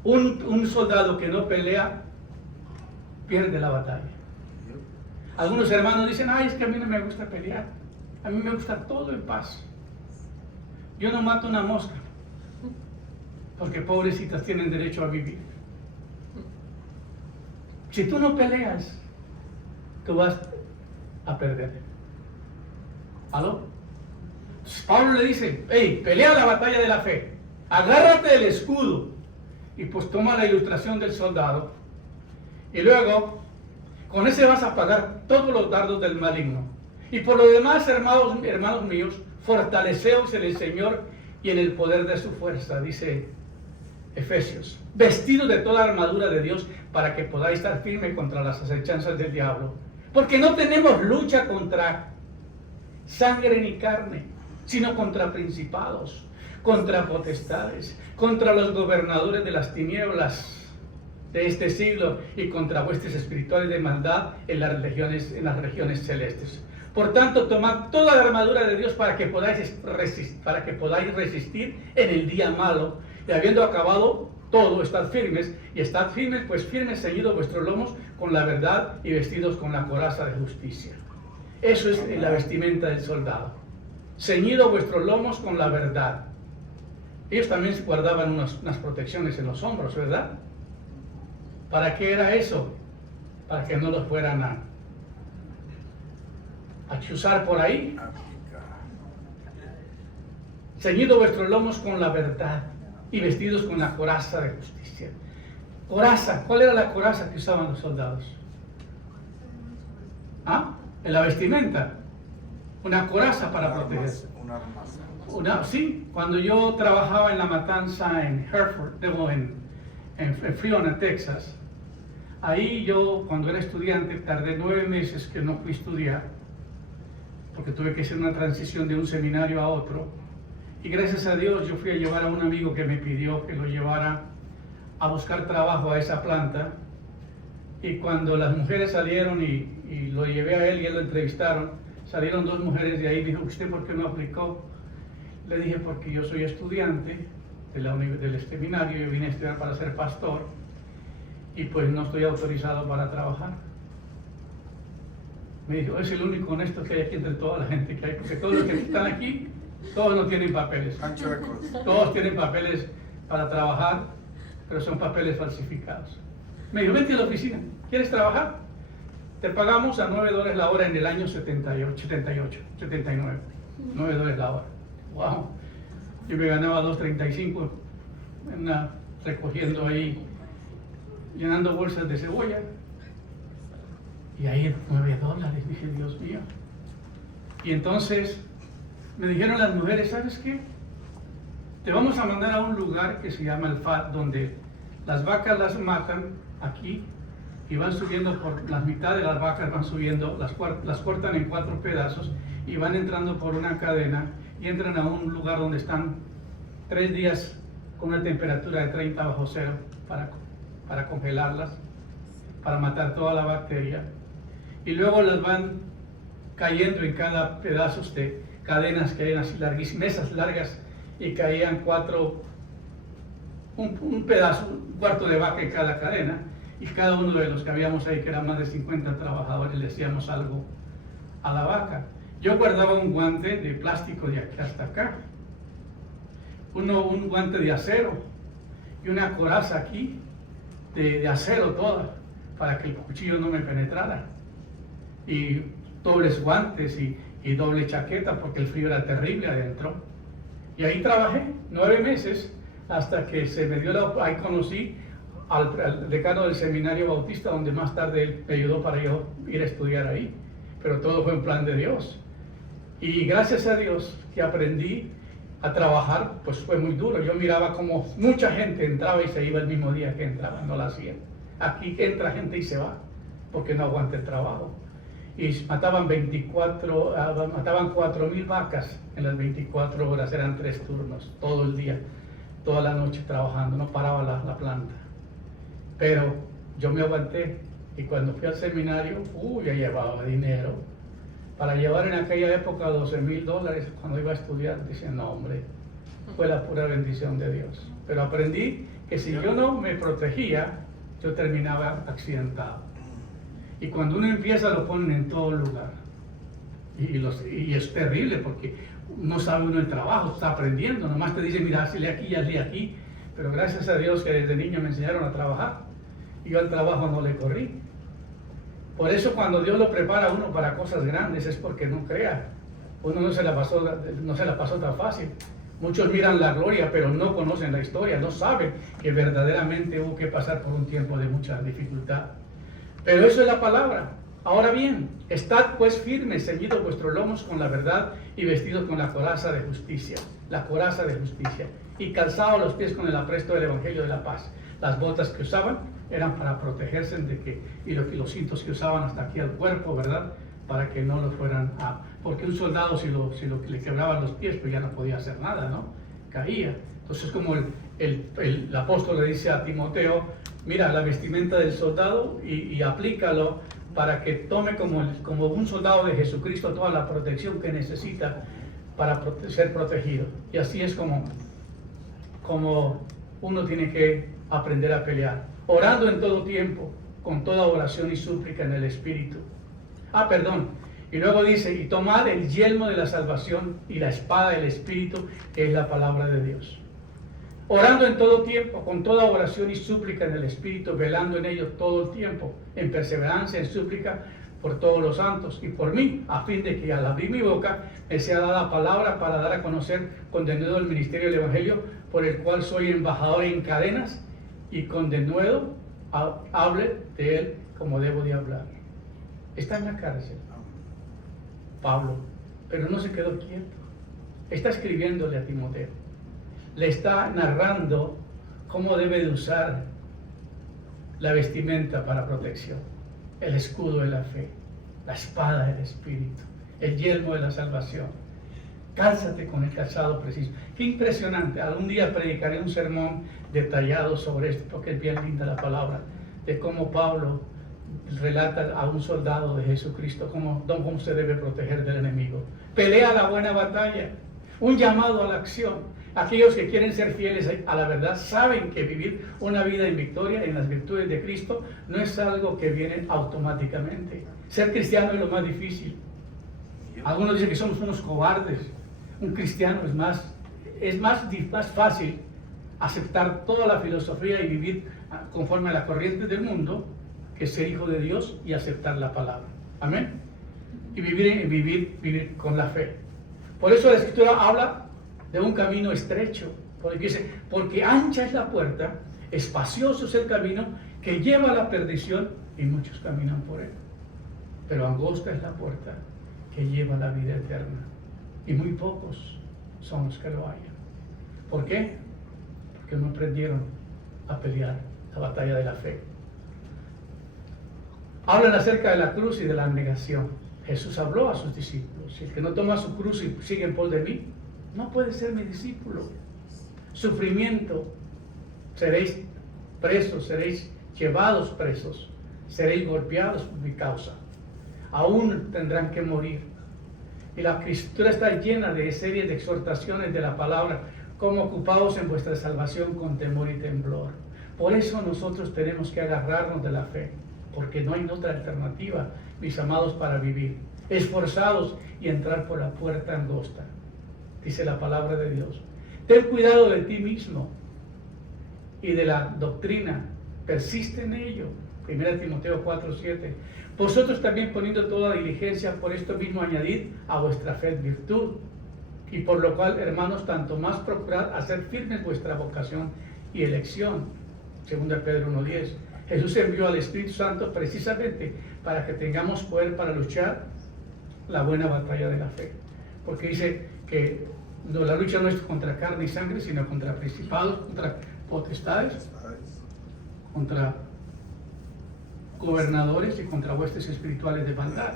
Un soldado que no pelea, pierde la batalla. Algunos hermanos dicen, ay, es que a mí no me gusta pelear, a mí me gusta todo en paz. Yo no mato una mosca, porque pobrecitas tienen derecho a vivir. Si tú no peleas, tú vas a perder. ¿Aló? Entonces Pablo le dice, hey, pelea la batalla de la fe, agárrate del escudo, y pues toma la ilustración del soldado, y luego, con ese vas a apagar todos los dardos del maligno. Y por lo demás, hermanos míos, fortaleceos en el Señor y en el poder de su fuerza, dice Efesios, vestidos de toda armadura de Dios para que podáis estar firmes contra las acechanzas del diablo. Porque no tenemos lucha contra sangre ni carne, sino contra principados, contra potestades, contra los gobernadores de las tinieblas de este siglo y contra huestes espirituales de maldad en las regiones celestes. Por tanto, tomad toda la armadura de Dios para que podáis resistir en el día malo, y habiendo acabado todo, estad firmes, y estad firmes, pues firmes ceñidos vuestros lomos con la verdad y vestidos con la coraza de justicia. Eso es la vestimenta del soldado. Ceñido vuestros lomos con la verdad. Ellos también se guardaban unas protecciones en los hombros, ¿verdad? ¿Para qué era eso? Para que no los fueran a chuzar por ahí. Ceñido vuestros lomos con la verdad y vestidos con la coraza de justicia. Coraza, ¿cuál era la coraza que usaban los soldados? ¿Ah? En la vestimenta. Una coraza para protegerse. Sí, cuando yo trabajaba en la matanza en Hereford, en Freona, Texas, ahí yo, cuando era estudiante, tardé 9 meses que no fui a estudiar, porque tuve que hacer una transición de un seminario a otro. Y gracias a Dios yo fui a llevar a un amigo que me pidió que lo llevara a buscar trabajo a esa planta. Y cuando las mujeres salieron y lo llevé a él y él lo entrevistaron, salieron dos mujeres de ahí y dijo, ¿usted por qué no aplicó? Le dije, porque yo soy estudiante del seminario, yo vine a estudiar para ser pastor y pues no estoy autorizado para trabajar. Me dijo, es el único honesto que hay aquí entre toda la gente que hay, porque todos los que están aquí, todos no tienen papeles. Todos tienen papeles para trabajar, pero son papeles falsificados. Me dijo, vente a la oficina, ¿quieres trabajar? Te pagamos a $9 la hora en el año 79, $9 la hora. Wow, yo me ganaba $2.35 recogiendo ahí, llenando bolsas de cebolla. Y ahí $9, dije, Dios mío. Y entonces me dijeron las mujeres, ¿sabes qué? Te vamos a mandar a un lugar que se llama el FAT, donde las vacas las matan aquí y van subiendo por las mitad de las vacas, van subiendo, las cortan en 4 pedazos y van entrando por una cadena y entran a un lugar donde están 3 días con una temperatura de 30 bajo cero para congelarlas, para matar toda la bacteria, y luego las van cayendo en cada pedazo de cadenas que hay así larguísimas, mesas largas, y caían un pedazo, un cuarto de vaca en cada cadena, y cada uno de los que habíamos ahí, que eran más de 50 trabajadores, le hacíamos algo a la vaca. Yo guardaba un guante de plástico de aquí hasta acá, un guante de acero y una coraza aquí de acero toda, para que el cuchillo no me penetrara, y dobles guantes y doble chaqueta porque el frío era terrible adentro. Y ahí trabajé 9 meses hasta que se me dio ahí conocí al decano del seminario bautista, donde más tarde él me ayudó para yo ir a estudiar ahí, pero todo fue un plan de Dios. Y gracias a Dios que aprendí a trabajar, pues fue muy duro. Yo miraba como mucha gente entraba y se iba el mismo día que entraba, no la hacían. Aquí entra gente y se va, porque no aguanta el trabajo. Y mataban 4.000 vacas en las 24 horas, eran 3 turnos, todo el día, toda la noche trabajando, no paraba la planta. Pero yo me aguanté, y cuando fui al seminario, ya llevaba dinero. Para llevar en aquella época $12,000 cuando iba a estudiar, dicen, no hombre, fue la pura bendición de Dios. Pero aprendí que si yo no me protegía, yo terminaba accidentado. Y cuando uno empieza lo ponen en todo lugar. Y es terrible porque no sabe uno el trabajo, está aprendiendo, nomás te dicen, mira, hazle aquí, hazle aquí. Pero gracias a Dios que desde niño me enseñaron a trabajar. Y yo al trabajo no le corrí. Por eso cuando Dios lo prepara a uno para cosas grandes es porque no crea. Uno no se la pasó tan fácil. Muchos miran la gloria, pero no conocen la historia, no saben que verdaderamente hubo que pasar por un tiempo de mucha dificultad. Pero eso es la palabra. Ahora bien, estad pues firmes, ceñidos vuestros lomos con la verdad y vestidos con la coraza de justicia. La coraza de justicia. Y calzados los pies con el apresto del evangelio de la paz. Las botas que usaban eran para protegerse y los cintos que usaban hasta aquí al cuerpo, ¿verdad? Para que no lo fueran a... Porque un soldado si le quebraban los pies, pues ya no podía hacer nada, ¿no? Caía. Entonces como el apóstol le dice a Timoteo, mira la vestimenta del soldado y aplícalo para que tome como un soldado de Jesucristo toda la protección que necesita para ser protegido. Y así es como uno tiene que aprender a pelear, orando en todo tiempo, con toda oración y súplica en el Espíritu. Y luego dice, y tomad el yelmo de la salvación y la espada del Espíritu, que es la palabra de Dios. Orando en todo tiempo, con toda oración y súplica en el Espíritu, velando en ello todo el tiempo, en perseverancia, en súplica, por todos los santos y por mí, a fin de que al abrir mi boca me sea dada palabra para dar a conocer con denuedo el ministerio del Evangelio, por el cual soy embajador en cadenas, y con denuedo hable de él como debo de hablar. Está en la cárcel, Pablo, pero no se quedó quieto. Está escribiéndole a Timoteo. Le está narrando cómo debe de usar la vestimenta para protección, el escudo de la fe, la espada del Espíritu, el yelmo de la salvación. Cálzate con el calzado preciso. Qué impresionante. Algún día predicaré un sermón detallado sobre esto, porque es bien linda la palabra, de cómo Pablo relata a un soldado de Jesucristo cómo se debe proteger del enemigo. Pelea la buena batalla, un llamado a la acción. Aquellos que quieren ser fieles a la verdad saben que vivir una vida en victoria en las virtudes de Cristo no es algo que viene automáticamente. Ser cristiano es lo más difícil. Algunos dicen que somos unos cobardes. Un cristiano es más fácil aceptar toda la filosofía y vivir conforme a la corriente del mundo que ser hijo de Dios y aceptar la palabra. Amén. Y vivir con la fe. Por eso la Escritura habla de un camino estrecho, porque dice, porque ancha es la puerta, espacioso es el camino que lleva a la perdición y muchos caminan por él. Pero angosta es la puerta que lleva a la vida eterna y muy pocos son los que lo hallan. ¿Por qué? Porque no aprendieron a pelear la batalla de la fe. Hablan acerca de la cruz y de la abnegación. Jesús habló a sus discípulos: si el que no toma su cruz y sigue en pos de mí, no puede ser mi discípulo. Sufrimiento, seréis presos, seréis llevados presos, seréis golpeados por mi causa. Aún tendrán que morir. Y la Escritura está llena de series de exhortaciones de la palabra, como ocupados en vuestra salvación con temor y temblor. Por eso nosotros tenemos que agarrarnos de la fe, porque no hay otra alternativa, mis amados, para vivir. Esforzados y entrar por la puerta angosta. Dice la palabra de Dios. Ten cuidado de ti mismo y de la doctrina. Persiste en ello. 1 Timoteo 4:7. Vosotros también, poniendo toda diligencia, por esto mismo añadid a vuestra fe virtud. Y por lo cual, hermanos, tanto más procurad hacer firme vuestra vocación y elección. 2 Pedro 1:10. Jesús envió al Espíritu Santo precisamente para que tengamos poder para luchar la buena batalla de la fe. Porque dice que la lucha no es contra carne y sangre, sino contra principados, contra potestades, contra gobernadores y contra huestes espirituales de maldad.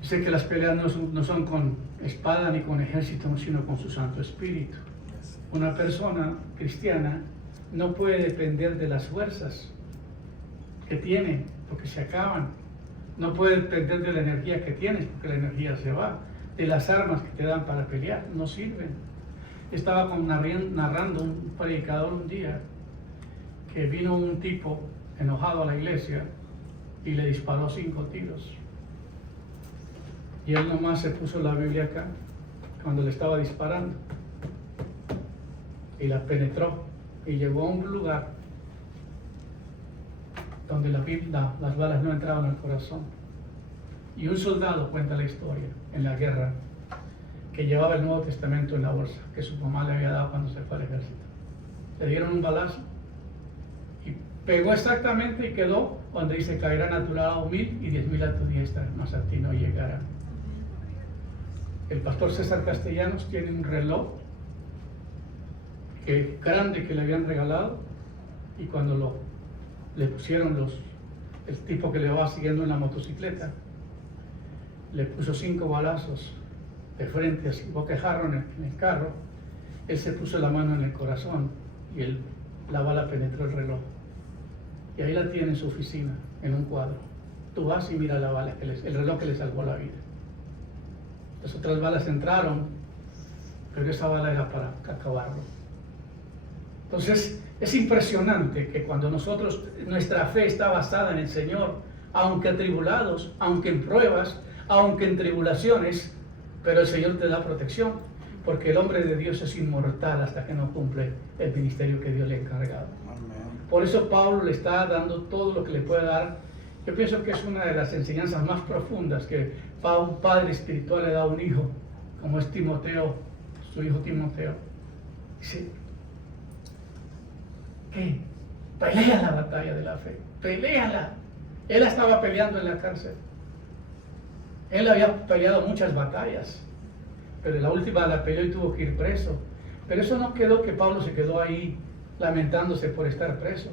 Dice que las peleas no son con espada ni con ejército, sino con su Santo Espíritu. Una persona cristiana no puede depender de las fuerzas que tiene, porque se acaban. No puede depender de la energía que tienes, porque la energía se va. De las armas que te dan para pelear, no sirven. Estaba narrando un predicador un día que vino un tipo enojado a la iglesia y le disparó 5 tiros. Y él nomás se puso la Biblia acá cuando le estaba disparando y la penetró y llegó a un lugar donde las balas no entraban al corazón. Y un soldado cuenta la historia en la guerra que llevaba el Nuevo Testamento en la bolsa que su mamá le había dado cuando se fue al ejército. Le dieron un balazo y pegó exactamente y quedó donde dice: caerán a tu lado 1000 y 10.000 a tu diestra, mas a ti no llegarán. El pastor César Castellanos tiene un reloj grande que le habían regalado, y cuando le pusieron el tipo que le va siguiendo en la motocicleta, le puso 5 balazos de frente, así boquejarro en el carro. Él se puso la mano en el corazón y la bala penetró el reloj. Y ahí la tiene en su oficina, en un cuadro. Tú vas y mira la bala, el reloj que le salvó la vida. Las otras balas entraron, pero esa bala era para acabarlo. Entonces, es impresionante que cuando nuestra fe está basada en el Señor, aunque atribulados, aunque en pruebas, aunque en tribulaciones, pero el Señor te da protección, porque el hombre de Dios es inmortal hasta que no cumple el ministerio que Dios le ha encargado. Por eso Pablo le está dando todo lo que le puede dar. Yo pienso que es una de las enseñanzas más profundas que un padre espiritual le da a un hijo, como es Timoteo, su hijo Timoteo. Dice: ¿qué? Pelea la batalla de la fe, peléala. Él estaba peleando en la cárcel. Él había peleado muchas batallas, pero la última la peleó y tuvo que ir preso. Pero eso no quedó que Pablo se quedó ahí lamentándose por estar preso.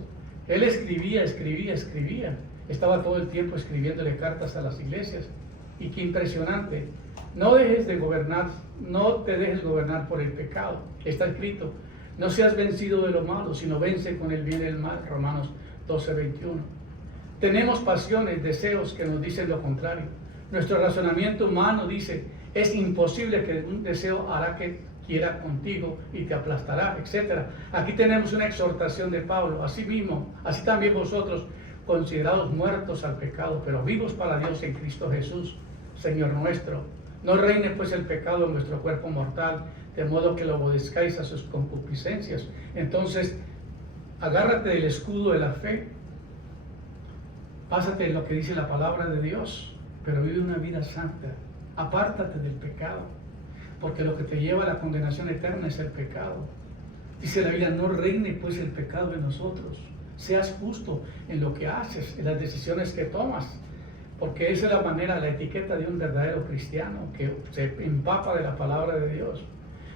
Él escribía. Estaba todo el tiempo escribiéndole cartas a las iglesias. Y qué impresionante. No dejes de gobernar, no te dejes gobernar por el pecado. Está escrito, no seas vencido de lo malo, sino vence con el bien y el mal. Romanos 12:21. Tenemos pasiones, deseos que nos dicen lo contrario. Nuestro razonamiento humano dice, es imposible que un deseo hará que quiera contigo y te aplastará, etc. Aquí tenemos una exhortación de Pablo. Así mismo, así también vosotros, considerados muertos al pecado, pero vivos para Dios en Cristo Jesús, Señor nuestro. No reine pues el pecado en vuestro cuerpo mortal, de modo que lo obedezcáis a sus concupiscencias. Entonces, agárrate del escudo de la fe, pásate en lo que dice la palabra de Dios, pero vive una vida santa. Apártate del pecado, porque lo que te lleva a la condenación eterna es el pecado. Dice la Biblia, no reine pues el pecado en nosotros. Seas justo en lo que haces, en las decisiones que tomas, porque esa es la manera, la etiqueta de un verdadero cristiano, que se empapa de la palabra de Dios.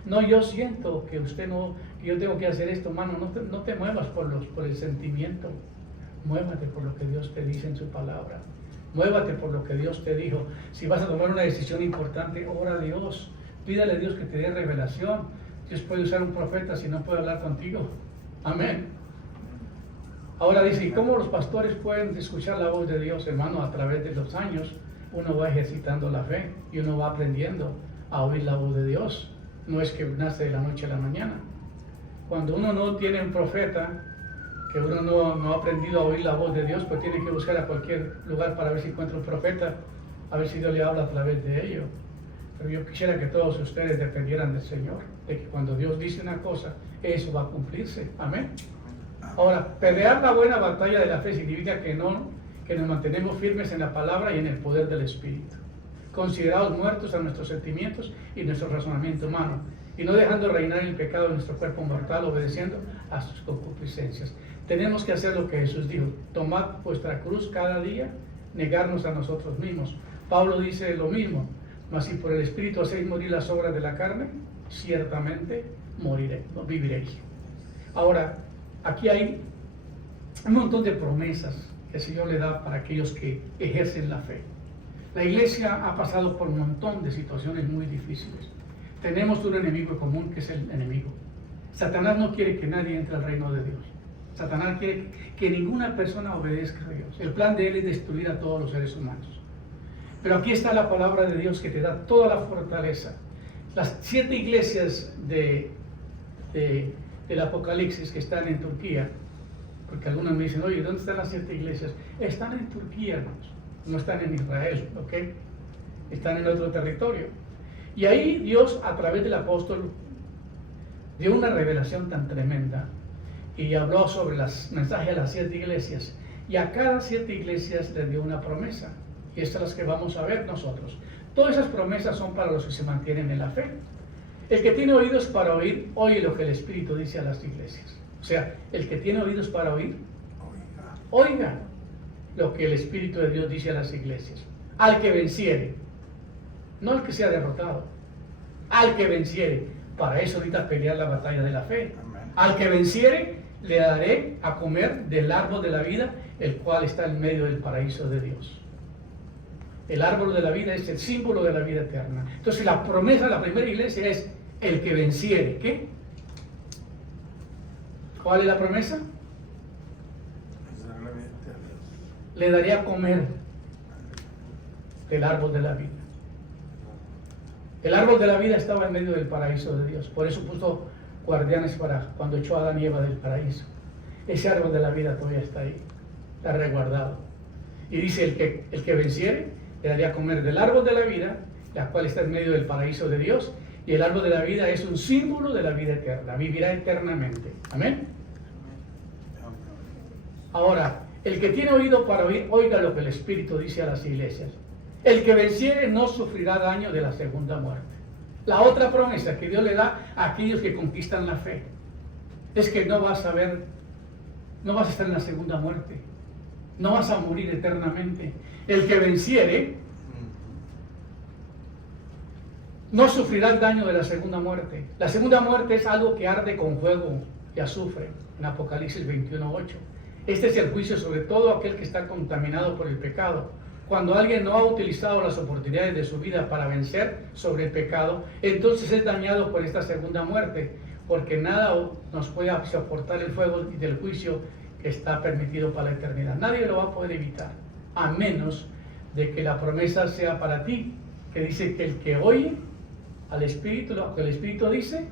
No, yo siento que que yo tengo que hacer esto, hermano, no te muevas por el sentimiento, muévate por lo que Dios te dice en su palabra, muévate por lo que Dios te dijo. Si vas a tomar una decisión importante, ora a Dios, pídale a Dios que te dé revelación. Dios puede usar un profeta si no puede hablar contigo. Amén. Ahora dice, ¿y cómo los pastores pueden escuchar la voz de Dios, hermano? A través de los años uno va ejercitando la fe y uno va aprendiendo a oír la voz de Dios. No es que nace de la noche a la mañana. Cuando uno no tiene un profeta, que uno no ha aprendido a oír la voz de Dios, pues tiene que buscar a cualquier lugar para ver si encuentra un profeta, a ver si Dios le habla a través de ello. Pero yo quisiera que todos ustedes dependieran del Señor, de que cuando Dios dice una cosa, eso va a cumplirse. Amén. Ahora, pelear la buena batalla de la fe significa que nos mantenemos firmes en la palabra y en el poder del Espíritu, considerados muertos a nuestros sentimientos y nuestro razonamiento humano, y no dejando reinar el pecado en nuestro cuerpo mortal, obedeciendo a sus concupiscencias. Tenemos que hacer lo que Jesús dijo: tomad vuestra cruz cada día, negarnos a nosotros mismos. Pablo dice lo mismo: mas si por el Espíritu hacéis morir las obras de la carne, ciertamente viviréis. Ahora, aquí hay un montón de promesas que el Señor le da para aquellos que ejercen la fe. La iglesia ha pasado por un montón de situaciones muy difíciles. Tenemos un enemigo común, que es el enemigo. Satanás no quiere que nadie entre al reino de Dios. Satanás quiere que ninguna persona obedezca a Dios. El plan de él es destruir a todos los seres humanos. Pero aquí está la palabra de Dios que te da toda la fortaleza. Las 7 iglesias del Apocalipsis que están en Turquía, porque algunos me dicen, oye, ¿dónde están las 7 iglesias? Están en Turquía, hermanos, no están en Israel, ¿ok? Están en otro territorio. Y ahí Dios, a través del apóstol, dio una revelación tan tremenda y habló sobre los mensajes a las 7 iglesias. Y a cada 7 iglesias les dio una promesa. Y estas son las que vamos a ver nosotros. Todas esas promesas son para los que se mantienen en la fe. El que tiene oídos para oír, oye lo que el Espíritu dice a las iglesias. O sea, el que tiene oídos para oír, oiga lo que el Espíritu de Dios dice a las iglesias. Al que venciere, no al que sea derrotado, al que venciere. Para eso ahorita pelear la batalla de la fe. Al que venciere, le daré a comer del árbol de la vida, el cual está en medio del paraíso de Dios. El árbol de la vida es el símbolo de la vida eterna. Entonces la promesa de la primera iglesia es el que venciere. ¿Qué? ¿Cuál es la promesa? Le daré a comer del árbol de la vida. El árbol de la vida estaba en medio del paraíso de Dios. Por eso puso guardianes para cuando echó a Adán y Eva del paraíso. Ese árbol de la vida todavía está ahí, está resguardado. Y dice, el que venciere, le daría a comer del árbol de la vida, la cual está en medio del paraíso de Dios. Y el árbol de la vida es un símbolo de la vida eterna, vivirá eternamente. Amén. Ahora, el que tiene oído para oír, oiga lo que el Espíritu dice a las iglesias. El que venciere no sufrirá daño de la segunda muerte. La otra promesa que Dios le da a aquellos que conquistan la fe es que no vas a estar en la segunda muerte, no vas a morir eternamente. El que venciere no sufrirá el daño de la segunda muerte. La segunda muerte es algo que arde con fuego y azufre, en Apocalipsis 21:8. Este es el juicio sobre todo aquel que está contaminado por el pecado. Cuando alguien no ha utilizado las oportunidades de su vida para vencer sobre el pecado, entonces es dañado por esta segunda muerte, porque nada nos puede soportar el fuego del juicio que está permitido para la eternidad. Nadie lo va a poder evitar, a menos de que la promesa sea para ti, que dice que el que oye al Espíritu, lo que el Espíritu dice,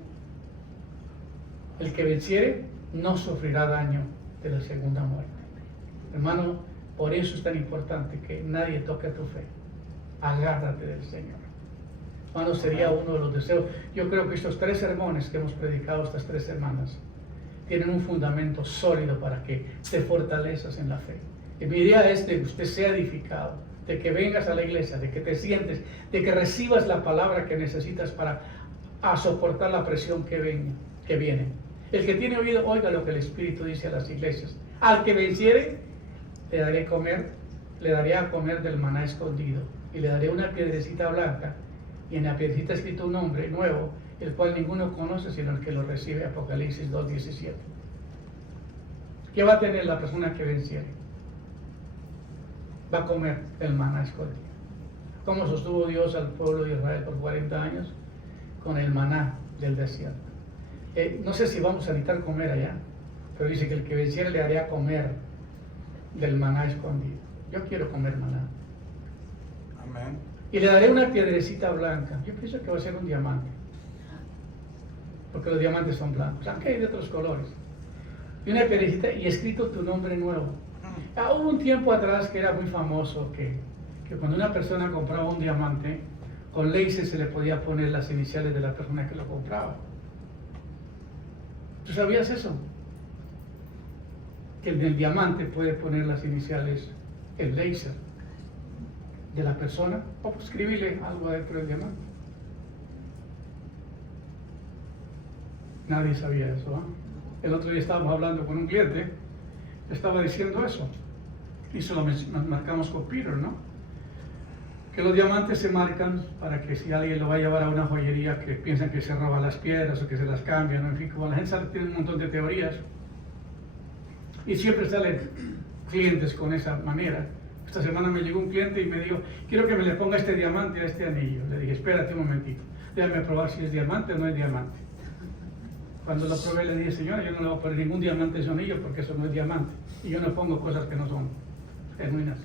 el que venciere no sufrirá daño de la segunda muerte. Hermano, por eso es tan importante que nadie toque tu fe. Agárrate del Señor. Hermano, sería uno de los deseos. Yo creo que estos 3 sermones que hemos predicado estas 3 semanas tienen un fundamento sólido para que te fortalezcas en la fe. Y mi idea es de que usted sea edificado, de que vengas a la iglesia, de que te sientes, de que recibas la palabra que necesitas para soportar la presión que viene. El que tiene oído, oiga lo que el Espíritu dice a las iglesias. Al que venciere, le daré a comer del maná escondido, y le daré una piedrecita blanca, y en la piedrecita escrito un nombre nuevo, el cual ninguno conoce sino el que lo recibe. Apocalipsis 2:17. ¿Qué va a tener la persona que venciere? Va a comer el maná escondido. ¿Cómo sostuvo Dios al pueblo de Israel por 40 años? Con el maná del desierto. No sé si vamos a necesitar comer allá, pero dice que el que venciere le haré a comer del maná escondido. Yo quiero comer maná. Amén. Y le daré una piedrecita blanca. Yo pienso que va a ser un diamante, porque los diamantes son blancos, aunque hay de otros colores. Y una piedrecita y escrito tu nombre nuevo. Hubo un tiempo atrás que era muy famoso que cuando una persona compraba un diamante, con láser se le podía poner las iniciales de la persona que lo compraba. ¿Tú sabías eso? Que en el diamante puede poner las iniciales, el láser de la persona, o escribirle algo adentro del diamante. Nadie sabía eso, ¿eh? El otro día estábamos hablando con un cliente, estaba diciendo eso, y se lo marcamos con Peter, ¿no? Que los diamantes se marcan para que si alguien lo va a llevar a una joyería, que piensan que se roban las piedras o que se las cambian, ¿no? En fin, como la gente tiene un montón de teorías, y siempre salen clientes con esa manera. Esta semana me llegó un cliente y me dijo, quiero que me le ponga este diamante a este anillo. Le dije, espérate un momentito, déjame probar si es diamante o no es diamante. Cuando lo probé le dije, señora, yo no le voy a poner ningún diamante a ese anillo porque eso no es diamante. Y yo no pongo cosas que no son genuinas.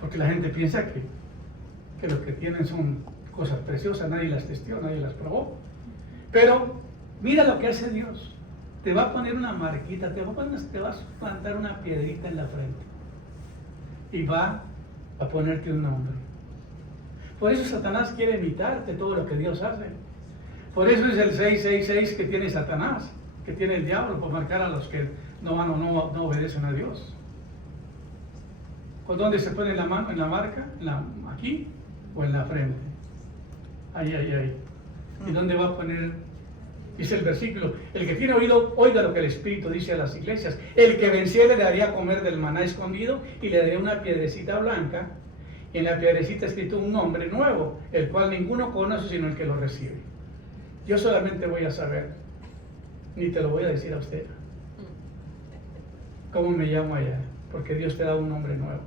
Porque la gente piensa que lo que tienen son cosas preciosas, nadie las testeó, nadie las probó. Pero mira lo que hace Dios. Te va a poner una marquita, te va a plantar una piedrita en la frente. Y va a ponerte un nombre. Por eso Satanás quiere imitarte todo lo que Dios hace. Por eso es el 666 que tiene Satanás, que tiene el diablo, por marcar a los que no obedecen a Dios. ¿Con dónde se pone la mano? ¿En la marca? ¿Aquí? ¿O en la frente? Ahí. ¿Y dónde va a poner? Dice el versículo, el que tiene oído, oiga lo que el Espíritu dice a las iglesias. El que venciere le haría comer del maná escondido y le daría una piedrecita blanca, y en la piedrecita escrito un nombre nuevo, el cual ninguno conoce sino el que lo recibe. Yo solamente voy a saber, ni te lo voy a decir a usted, cómo me llamo allá, porque Dios te da un nombre nuevo.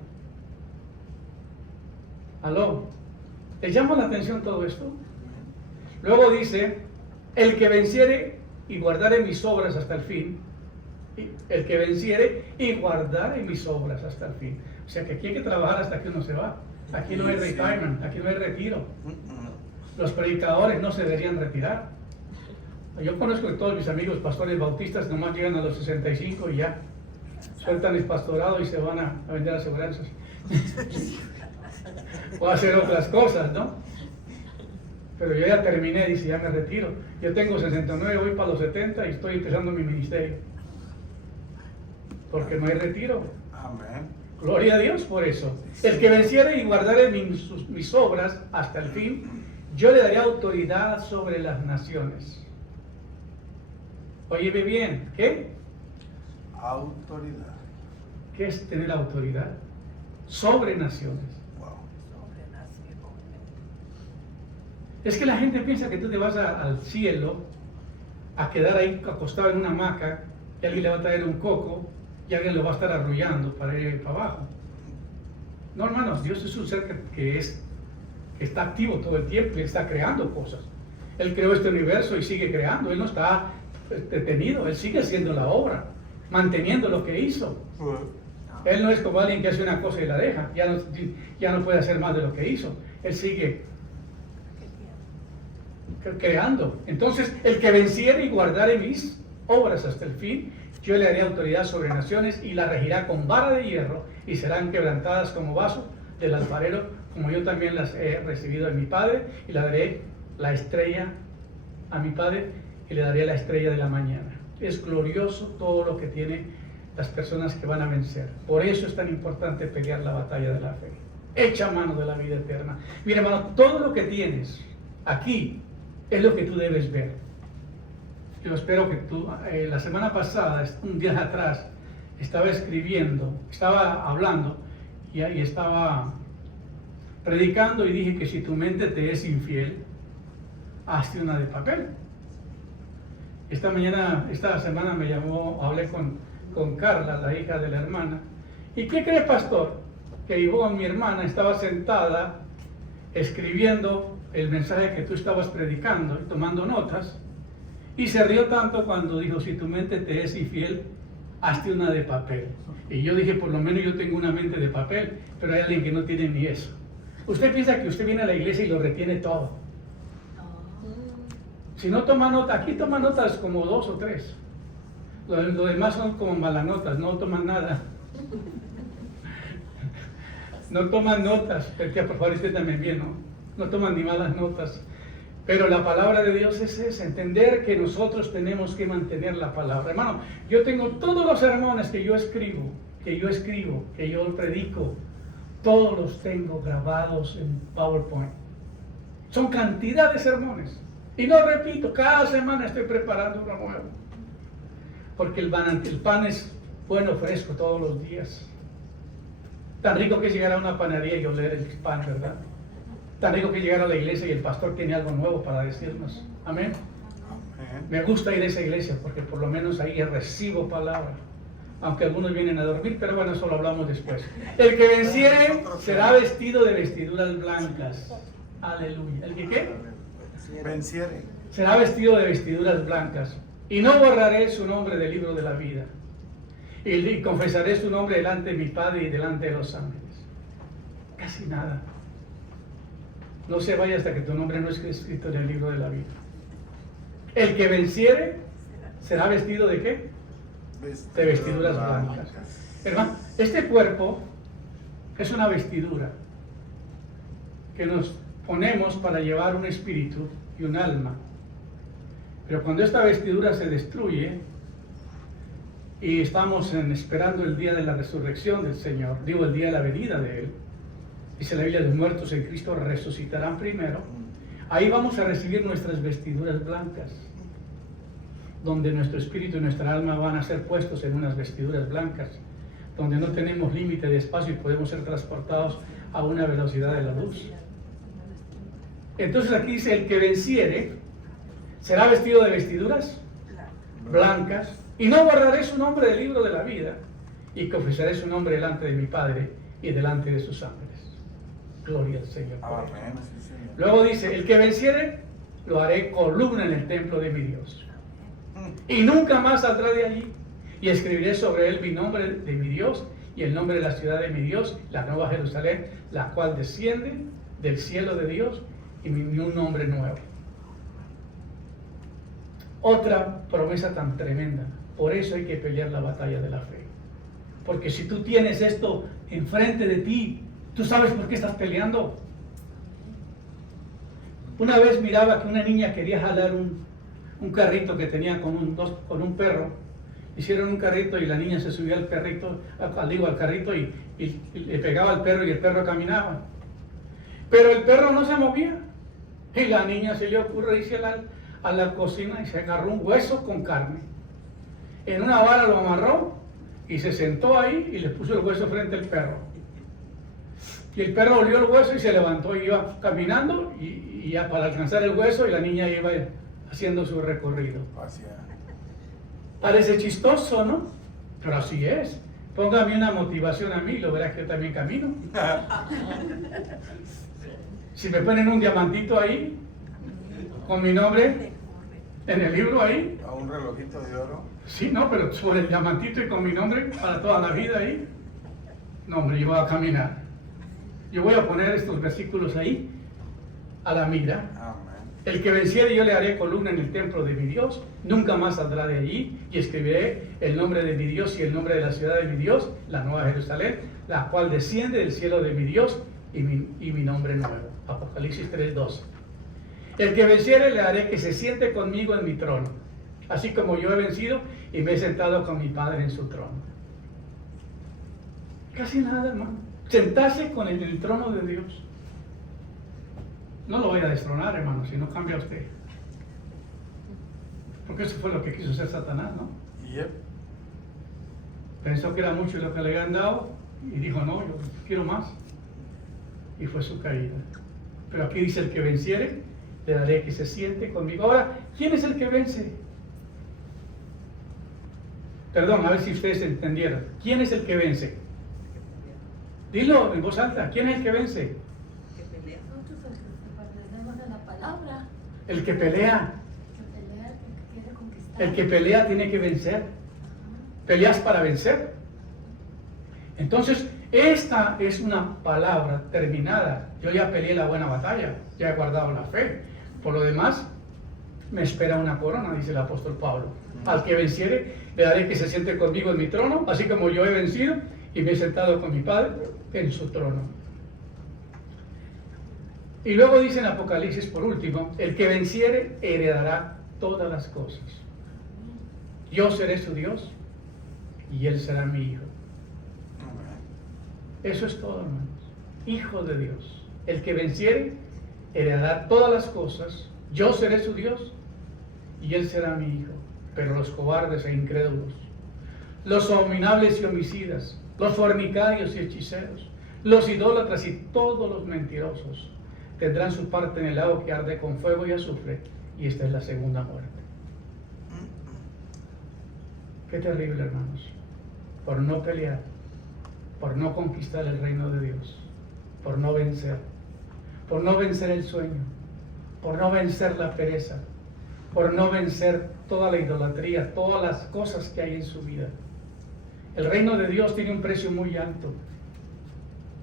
¿Aló? ¿Te llama la atención todo esto? Luego dice, el que venciere y guardare mis obras hasta el fin, el que venciere y guardare mis obras hasta el fin. O sea que aquí hay que trabajar hasta que uno se va. Aquí no hay retirement, aquí no hay retiro. Los predicadores no se deberían retirar. Yo conozco a todos mis amigos pastores bautistas, nomás llegan a los 65 y ya sueltan el pastorado y se van a vender aseguranzas. O a hacer otras cosas, ¿no? Pero yo ya terminé, dice, ya me retiro. Yo tengo 69, voy para los 70 y estoy empezando mi ministerio. Porque no hay retiro. Amén. Gloria a Dios por eso. El que venciere y guardare mis obras hasta el fin, yo le daré autoridad sobre las naciones. Óyeme bien, ¿qué? Autoridad. ¿Qué es tener autoridad? Sobre naciones. Wow. Es que la gente piensa que tú te vas al cielo a quedar ahí acostado en una hamaca, y alguien le va a traer un coco y alguien lo va a estar arrullando para ir para abajo. No, hermanos, Dios es un ser que está activo todo el tiempo y está creando cosas. Él creó este universo y sigue creando. Él no está detenido, Él sigue haciendo la obra, manteniendo lo que hizo. Él no es como alguien que hace una cosa y la deja, ya no puede hacer más de lo que hizo. Él sigue creando. Entonces, el que venciere y guardare mis obras hasta el fin, yo le haré autoridad sobre naciones y la regirá con vara de hierro y serán quebrantadas como vaso del alfarero, como yo también las he recibido de mi Padre, y le daré la estrella a mi Padre y le daré la estrella de la mañana. Es glorioso todo lo que tienen las personas que van a vencer. Por eso es tan importante pelear la batalla de la fe. Echa mano de la vida eterna. Mira, hermano, todo lo que tienes aquí es lo que tú debes ver. Yo espero que tú, la semana pasada, un día atrás, estaba hablando y estaba predicando y dije que si tu mente te es infiel, hazte una de papel. Esta semana me llamó, hablé con Carla, la hija de la hermana. ¿Y qué cree, pastor? Que Ivonne, mi hermana, estaba sentada escribiendo el mensaje que tú estabas predicando y tomando notas, y se rió tanto cuando dijo, si tu mente te es infiel, hazte una de papel. Y yo dije, por lo menos yo tengo una mente de papel, pero hay alguien que no tiene ni eso. Usted piensa que usted viene a la iglesia y lo retiene todo. Si no toma nota, aquí toma notas como 2 o 3. Lo demás son como malas notas, no toman nada. No toman notas, porque por favor usted también bien, no toman ni malas notas. Pero la palabra de Dios es esa, entender que nosotros tenemos que mantener la palabra. Hermano, yo tengo todos los sermones que yo escribo, que yo predico, todos los tengo grabados en PowerPoint. Son cantidad de sermones. Y no repito, cada semana estoy preparando uno nuevo. Porque el pan es bueno, fresco todos los días. Tan rico que es llegar a una panadería y oler el pan, ¿verdad? Tan rico que llegar a la iglesia y el pastor tiene algo nuevo para decirnos. Amén. Amén. Me gusta ir a esa iglesia porque por lo menos ahí recibo palabra. Aunque algunos vienen a dormir, pero bueno, eso lo hablamos después. El que venciere será vestido de vestiduras blancas. Aleluya. ¿El que qué? Venciere. Será vestido de vestiduras blancas. Y no borraré su nombre del libro de la vida. Y confesaré su nombre delante de mi Padre y delante de los ángeles. Casi nada. No se vaya hasta que tu nombre no esté escrito en el libro de la vida. El que venciere será vestido de ¿qué? De vestiduras blancas. Hermano, este cuerpo es una vestidura que nos ponemos para llevar un espíritu y un alma. Pero cuando esta vestidura se destruye y estamos esperando el día de la resurrección del Señor, digo el día de la venida de Él, dice la Biblia, los muertos en Cristo resucitarán primero. Ahí vamos a recibir nuestras vestiduras blancas, donde nuestro espíritu y nuestra alma van a ser puestos en unas vestiduras blancas, donde no tenemos límite de espacio y podemos ser transportados a una velocidad de la luz. Entonces aquí dice, el que venciere será vestido de vestiduras blancas, y no borraré su nombre del libro de la vida, y confesaré su nombre delante de mi Padre y delante de sus ángeles. Gloria al Señor. Amén. Sí, Señor. Luego dice, el que venciere, lo haré columna en el templo de mi Dios. Y nunca más saldrá de allí. Y escribiré sobre él mi nombre de mi Dios y el nombre de la ciudad de mi Dios, la nueva Jerusalén, la cual desciende del cielo de Dios, y un nombre nuevo. Otra promesa tan tremenda. Por eso hay que pelear la batalla de la fe. Porque si tú tienes esto enfrente de ti, ¿tú sabes por qué estás peleando? Una vez miraba que una niña quería jalar un carrito que tenía con un perro. Hicieron un carrito y la niña se subió al carrito y le pegaba al perro y el perro caminaba. Pero el perro no se movía. Y la niña se le ocurre irse a la cocina y se agarró un hueso con carne. En una vara lo amarró y se sentó ahí y le puso el hueso frente al perro. Y el perro olió el hueso y se levantó y iba caminando y ya para alcanzar el hueso, y la niña iba haciendo su recorrido. Parece chistoso, ¿no? Pero así es. Póngame una motivación a mí y lo verás que yo también camino. Si me ponen un diamantito ahí, con mi nombre en el libro ahí. A un relojito de oro. Sí, no, pero sobre el diamantito y con mi nombre para toda la vida ahí. No, hombre, yo voy a caminar. Yo voy a poner estos versículos ahí, a la mira. Amén. El que venciere yo le haré columna en el templo de mi Dios, nunca más saldrá de allí, y escribiré el nombre de mi Dios y el nombre de la ciudad de mi Dios, la nueva Jerusalén, la cual desciende del cielo de mi Dios y mi nombre nuevo. Apocalipsis 3:12. El que venciere le haré que se siente conmigo en mi trono, así como yo he vencido y me he sentado con mi Padre en su trono. Casi nada, hermano. Sentarse con el trono de Dios. No lo voy a destronar, hermano, si no cambia usted. Porque eso fue lo que quiso hacer Satanás, ¿no? Yep. Pensó que era mucho lo que le habían dado y dijo, no, yo quiero más. Y fue su caída. Pero aquí dice, el que venciere, le daré que se siente conmigo. Ahora, ¿quién es el que vence? Perdón, a ver si ustedes entendieron. ¿Quién es el que vence? Dilo en voz alta. ¿Quién es el que vence? Nosotros pertenecemos a la palabra. El que pelea. El que quiere conquistar. El que pelea tiene que vencer. ¿Peleas para vencer? Entonces, esta es una palabra terminada. Yo ya peleé la buena batalla, ya he guardado la fe. Por lo demás, me espera una corona, dice el apóstol Pablo. Al que venciere, le daré que se siente conmigo en mi trono, así como yo he vencido y me he sentado con mi Padre en su trono. Y luego dice en Apocalipsis, por último, el que venciere heredará todas las cosas. Yo seré su Dios y él será mi hijo. Eso es todo, hermanos. Hijo de Dios. El que venciere heredará todas las cosas. Yo seré su Dios y él será mi hijo. Pero los cobardes e incrédulos, los abominables y homicidas, los fornicarios y hechiceros, los idólatras y todos los mentirosos tendrán su parte en el lago que arde con fuego y azufre, y esta es la segunda muerte. Qué terrible, hermanos, por no pelear, por no conquistar el reino de Dios, por no vencer el sueño, por no vencer la pereza, por no vencer toda la idolatría, todas las cosas que hay en su vida. El reino de Dios tiene un precio muy alto.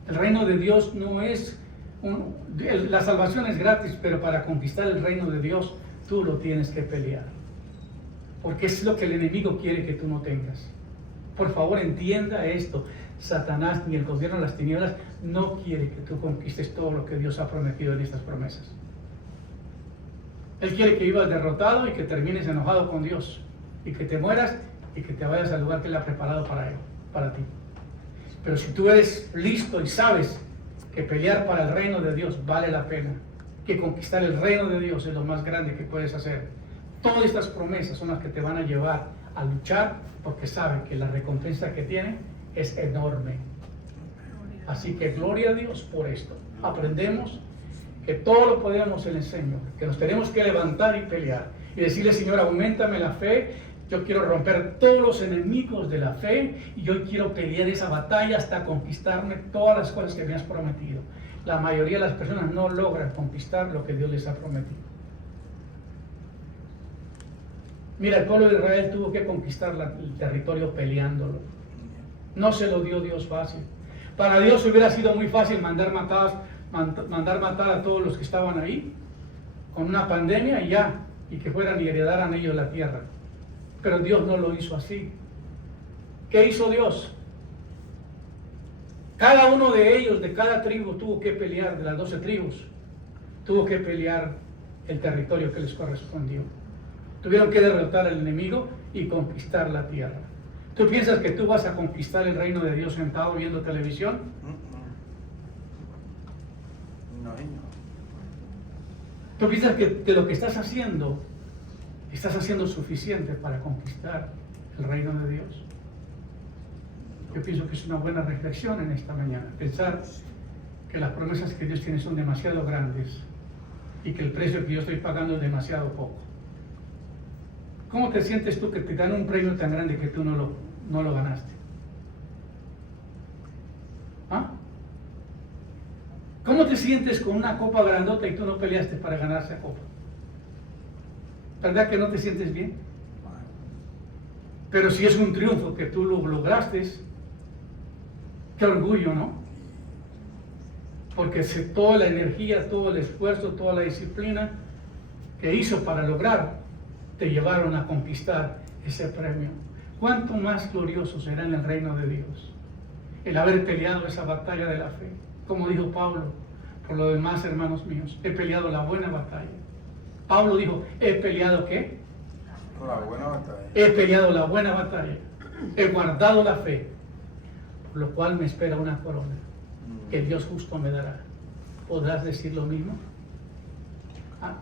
El reino de Dios no es la salvación es gratis, pero para conquistar el reino de Dios tú lo tienes que pelear, porque es lo que el enemigo quiere que tú no tengas. Por favor, entienda esto. Satanás ni el gobierno de las tinieblas no quiere que tú conquistes todo lo que Dios ha prometido en estas promesas. Él quiere que vivas derrotado y que termines enojado con Dios y que te mueras y que te vayas al lugar que Él ha preparado para ti. Pero si tú eres listo y sabes que pelear para el reino de Dios vale la pena, que conquistar el reino de Dios es lo más grande que puedes hacer, todas estas promesas son las que te van a llevar a luchar, porque saben que la recompensa que tienen es enorme. Así que gloria a Dios por esto. Aprendemos que todo lo podemos en el Señor, que nos tenemos que levantar y pelear y decirle, Señor, auméntame la fe. Yo quiero romper todos los enemigos de la fe y yo quiero pelear esa batalla hasta conquistarme todas las cosas que me has prometido. La mayoría de las personas no logran conquistar lo que Dios les ha prometido. Mira, el pueblo de Israel tuvo que conquistar el territorio peleándolo. No se lo dio Dios fácil. Para Dios hubiera sido muy fácil mandar matar a todos los que estaban ahí con una pandemia y ya, y que fueran y heredaran ellos la tierra. Pero Dios no lo hizo así. ¿Qué hizo Dios? Cada uno de ellos, de cada tribu, tuvo que pelear, de las 12 tribus, tuvo que pelear el territorio que les correspondió. Tuvieron que derrotar al enemigo y conquistar la tierra. ¿Tú piensas que tú vas a conquistar el reino de Dios sentado viendo televisión? No. ¿Tú piensas que de lo que estás haciendo suficiente para conquistar el reino de Dios? Yo pienso que es una buena reflexión en esta mañana, pensar que las promesas que Dios tiene son demasiado grandes y que el precio que yo estoy pagando es demasiado poco. ¿Cómo te sientes tú que te dan un premio tan grande que tú no no lo ganaste. ¿Ah? ¿Cómo te sientes con una copa grandota y tú no peleaste para ganar esa copa? ¿Verdad que no te sientes bien? Pero si es un triunfo que tú lo lograste, qué orgullo, ¿no? Porque toda la energía, todo el esfuerzo, toda la disciplina que hizo para lograr, te llevaron a conquistar ese premio. ¿Cuánto más glorioso será en el reino de Dios el haber peleado esa batalla de la fe? Como dijo Pablo, por lo demás, hermanos míos, he peleado la buena batalla. Pablo dijo, ¿he peleado qué? La buena batalla. He peleado la buena batalla, he guardado la fe, por lo cual me espera una corona que Dios justo me dará. ¿Podrás decir lo mismo?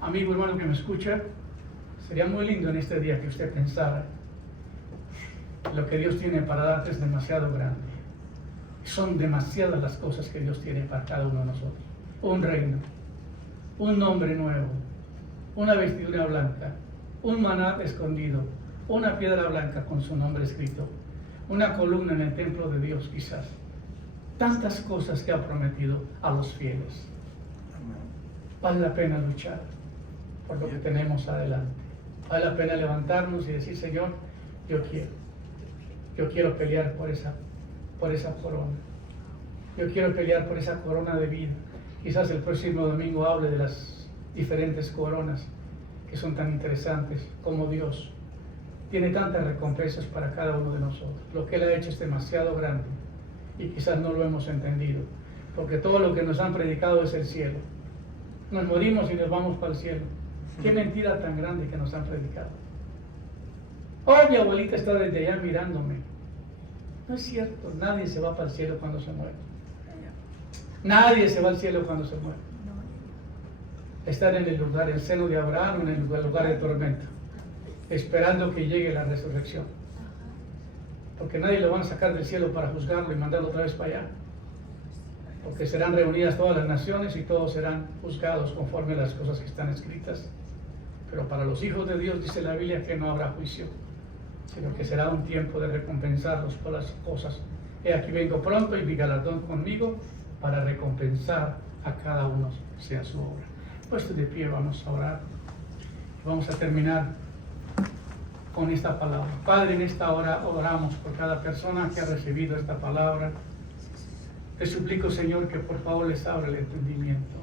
Amigo hermano que me escucha, sería muy lindo en este día que usted pensara, lo que Dios tiene para darte es demasiado grande. Son demasiadas las cosas que Dios tiene para cada uno de nosotros. Un reino, un nombre nuevo, una vestidura blanca, un maná escondido, una piedra blanca con su nombre escrito, una columna en el templo de Dios quizás. Tantas cosas que ha prometido a los fieles. Vale la pena luchar por lo que tenemos adelante. Vale la pena levantarnos y decir, Señor, yo quiero pelear por esa corona. Yo quiero pelear por esa corona de vida. Quizás el próximo domingo hable de las diferentes coronas que son tan interesantes, como Dios tiene tantas recompensas para cada uno de nosotros. Lo que Él ha hecho es demasiado grande y quizás no lo hemos entendido, porque todo lo que nos han predicado es el cielo. Nos morimos y nos vamos para el cielo. Qué mentira tan grande que nos han predicado. Oh, mi abuelita está desde allá mirándome. No es cierto, nadie se va para el cielo cuando se muere. Nadie se va al cielo cuando se muere. Están en el lugar, el seno de Abraham, en el lugar de tormenta, esperando que llegue la resurrección. Porque nadie lo van a sacar del cielo para juzgarlo y mandarlo otra vez para allá. Porque serán reunidas todas las naciones y todos serán juzgados conforme a las cosas que están escritas. Pero para los hijos de Dios dice la Biblia que no habrá juicio, sino que será un tiempo de recompensarlos por las cosas. He aquí vengo pronto y mi galardón conmigo para recompensar a cada uno sea su obra. Puesto de pie, vamos a orar. Vamos a terminar con esta palabra. Padre, en esta hora oramos por cada persona que ha recibido esta palabra. Te suplico, Señor, que por favor les abra el entendimiento.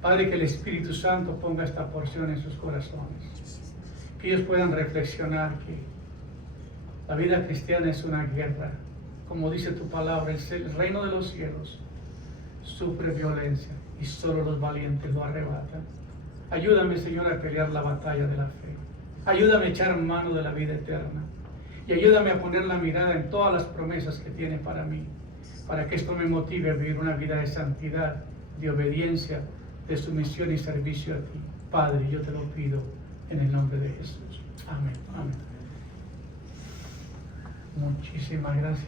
Padre, que el Espíritu Santo ponga esta porción en sus corazones. Que ellos puedan reflexionar que la vida cristiana es una guerra. Como dice tu palabra, el reino de los cielos sufre violencia y solo los valientes lo arrebatan. Ayúdame, Señor, a pelear la batalla de la fe. Ayúdame a echar mano de la vida eterna. Y ayúdame a poner la mirada en todas las promesas que tiene para mí, para que esto me motive a vivir una vida de santidad, de obediencia, de sumisión y servicio a ti. Padre, yo te lo pido en el nombre de Jesús. Amén. Amén. Muchísimas gracias.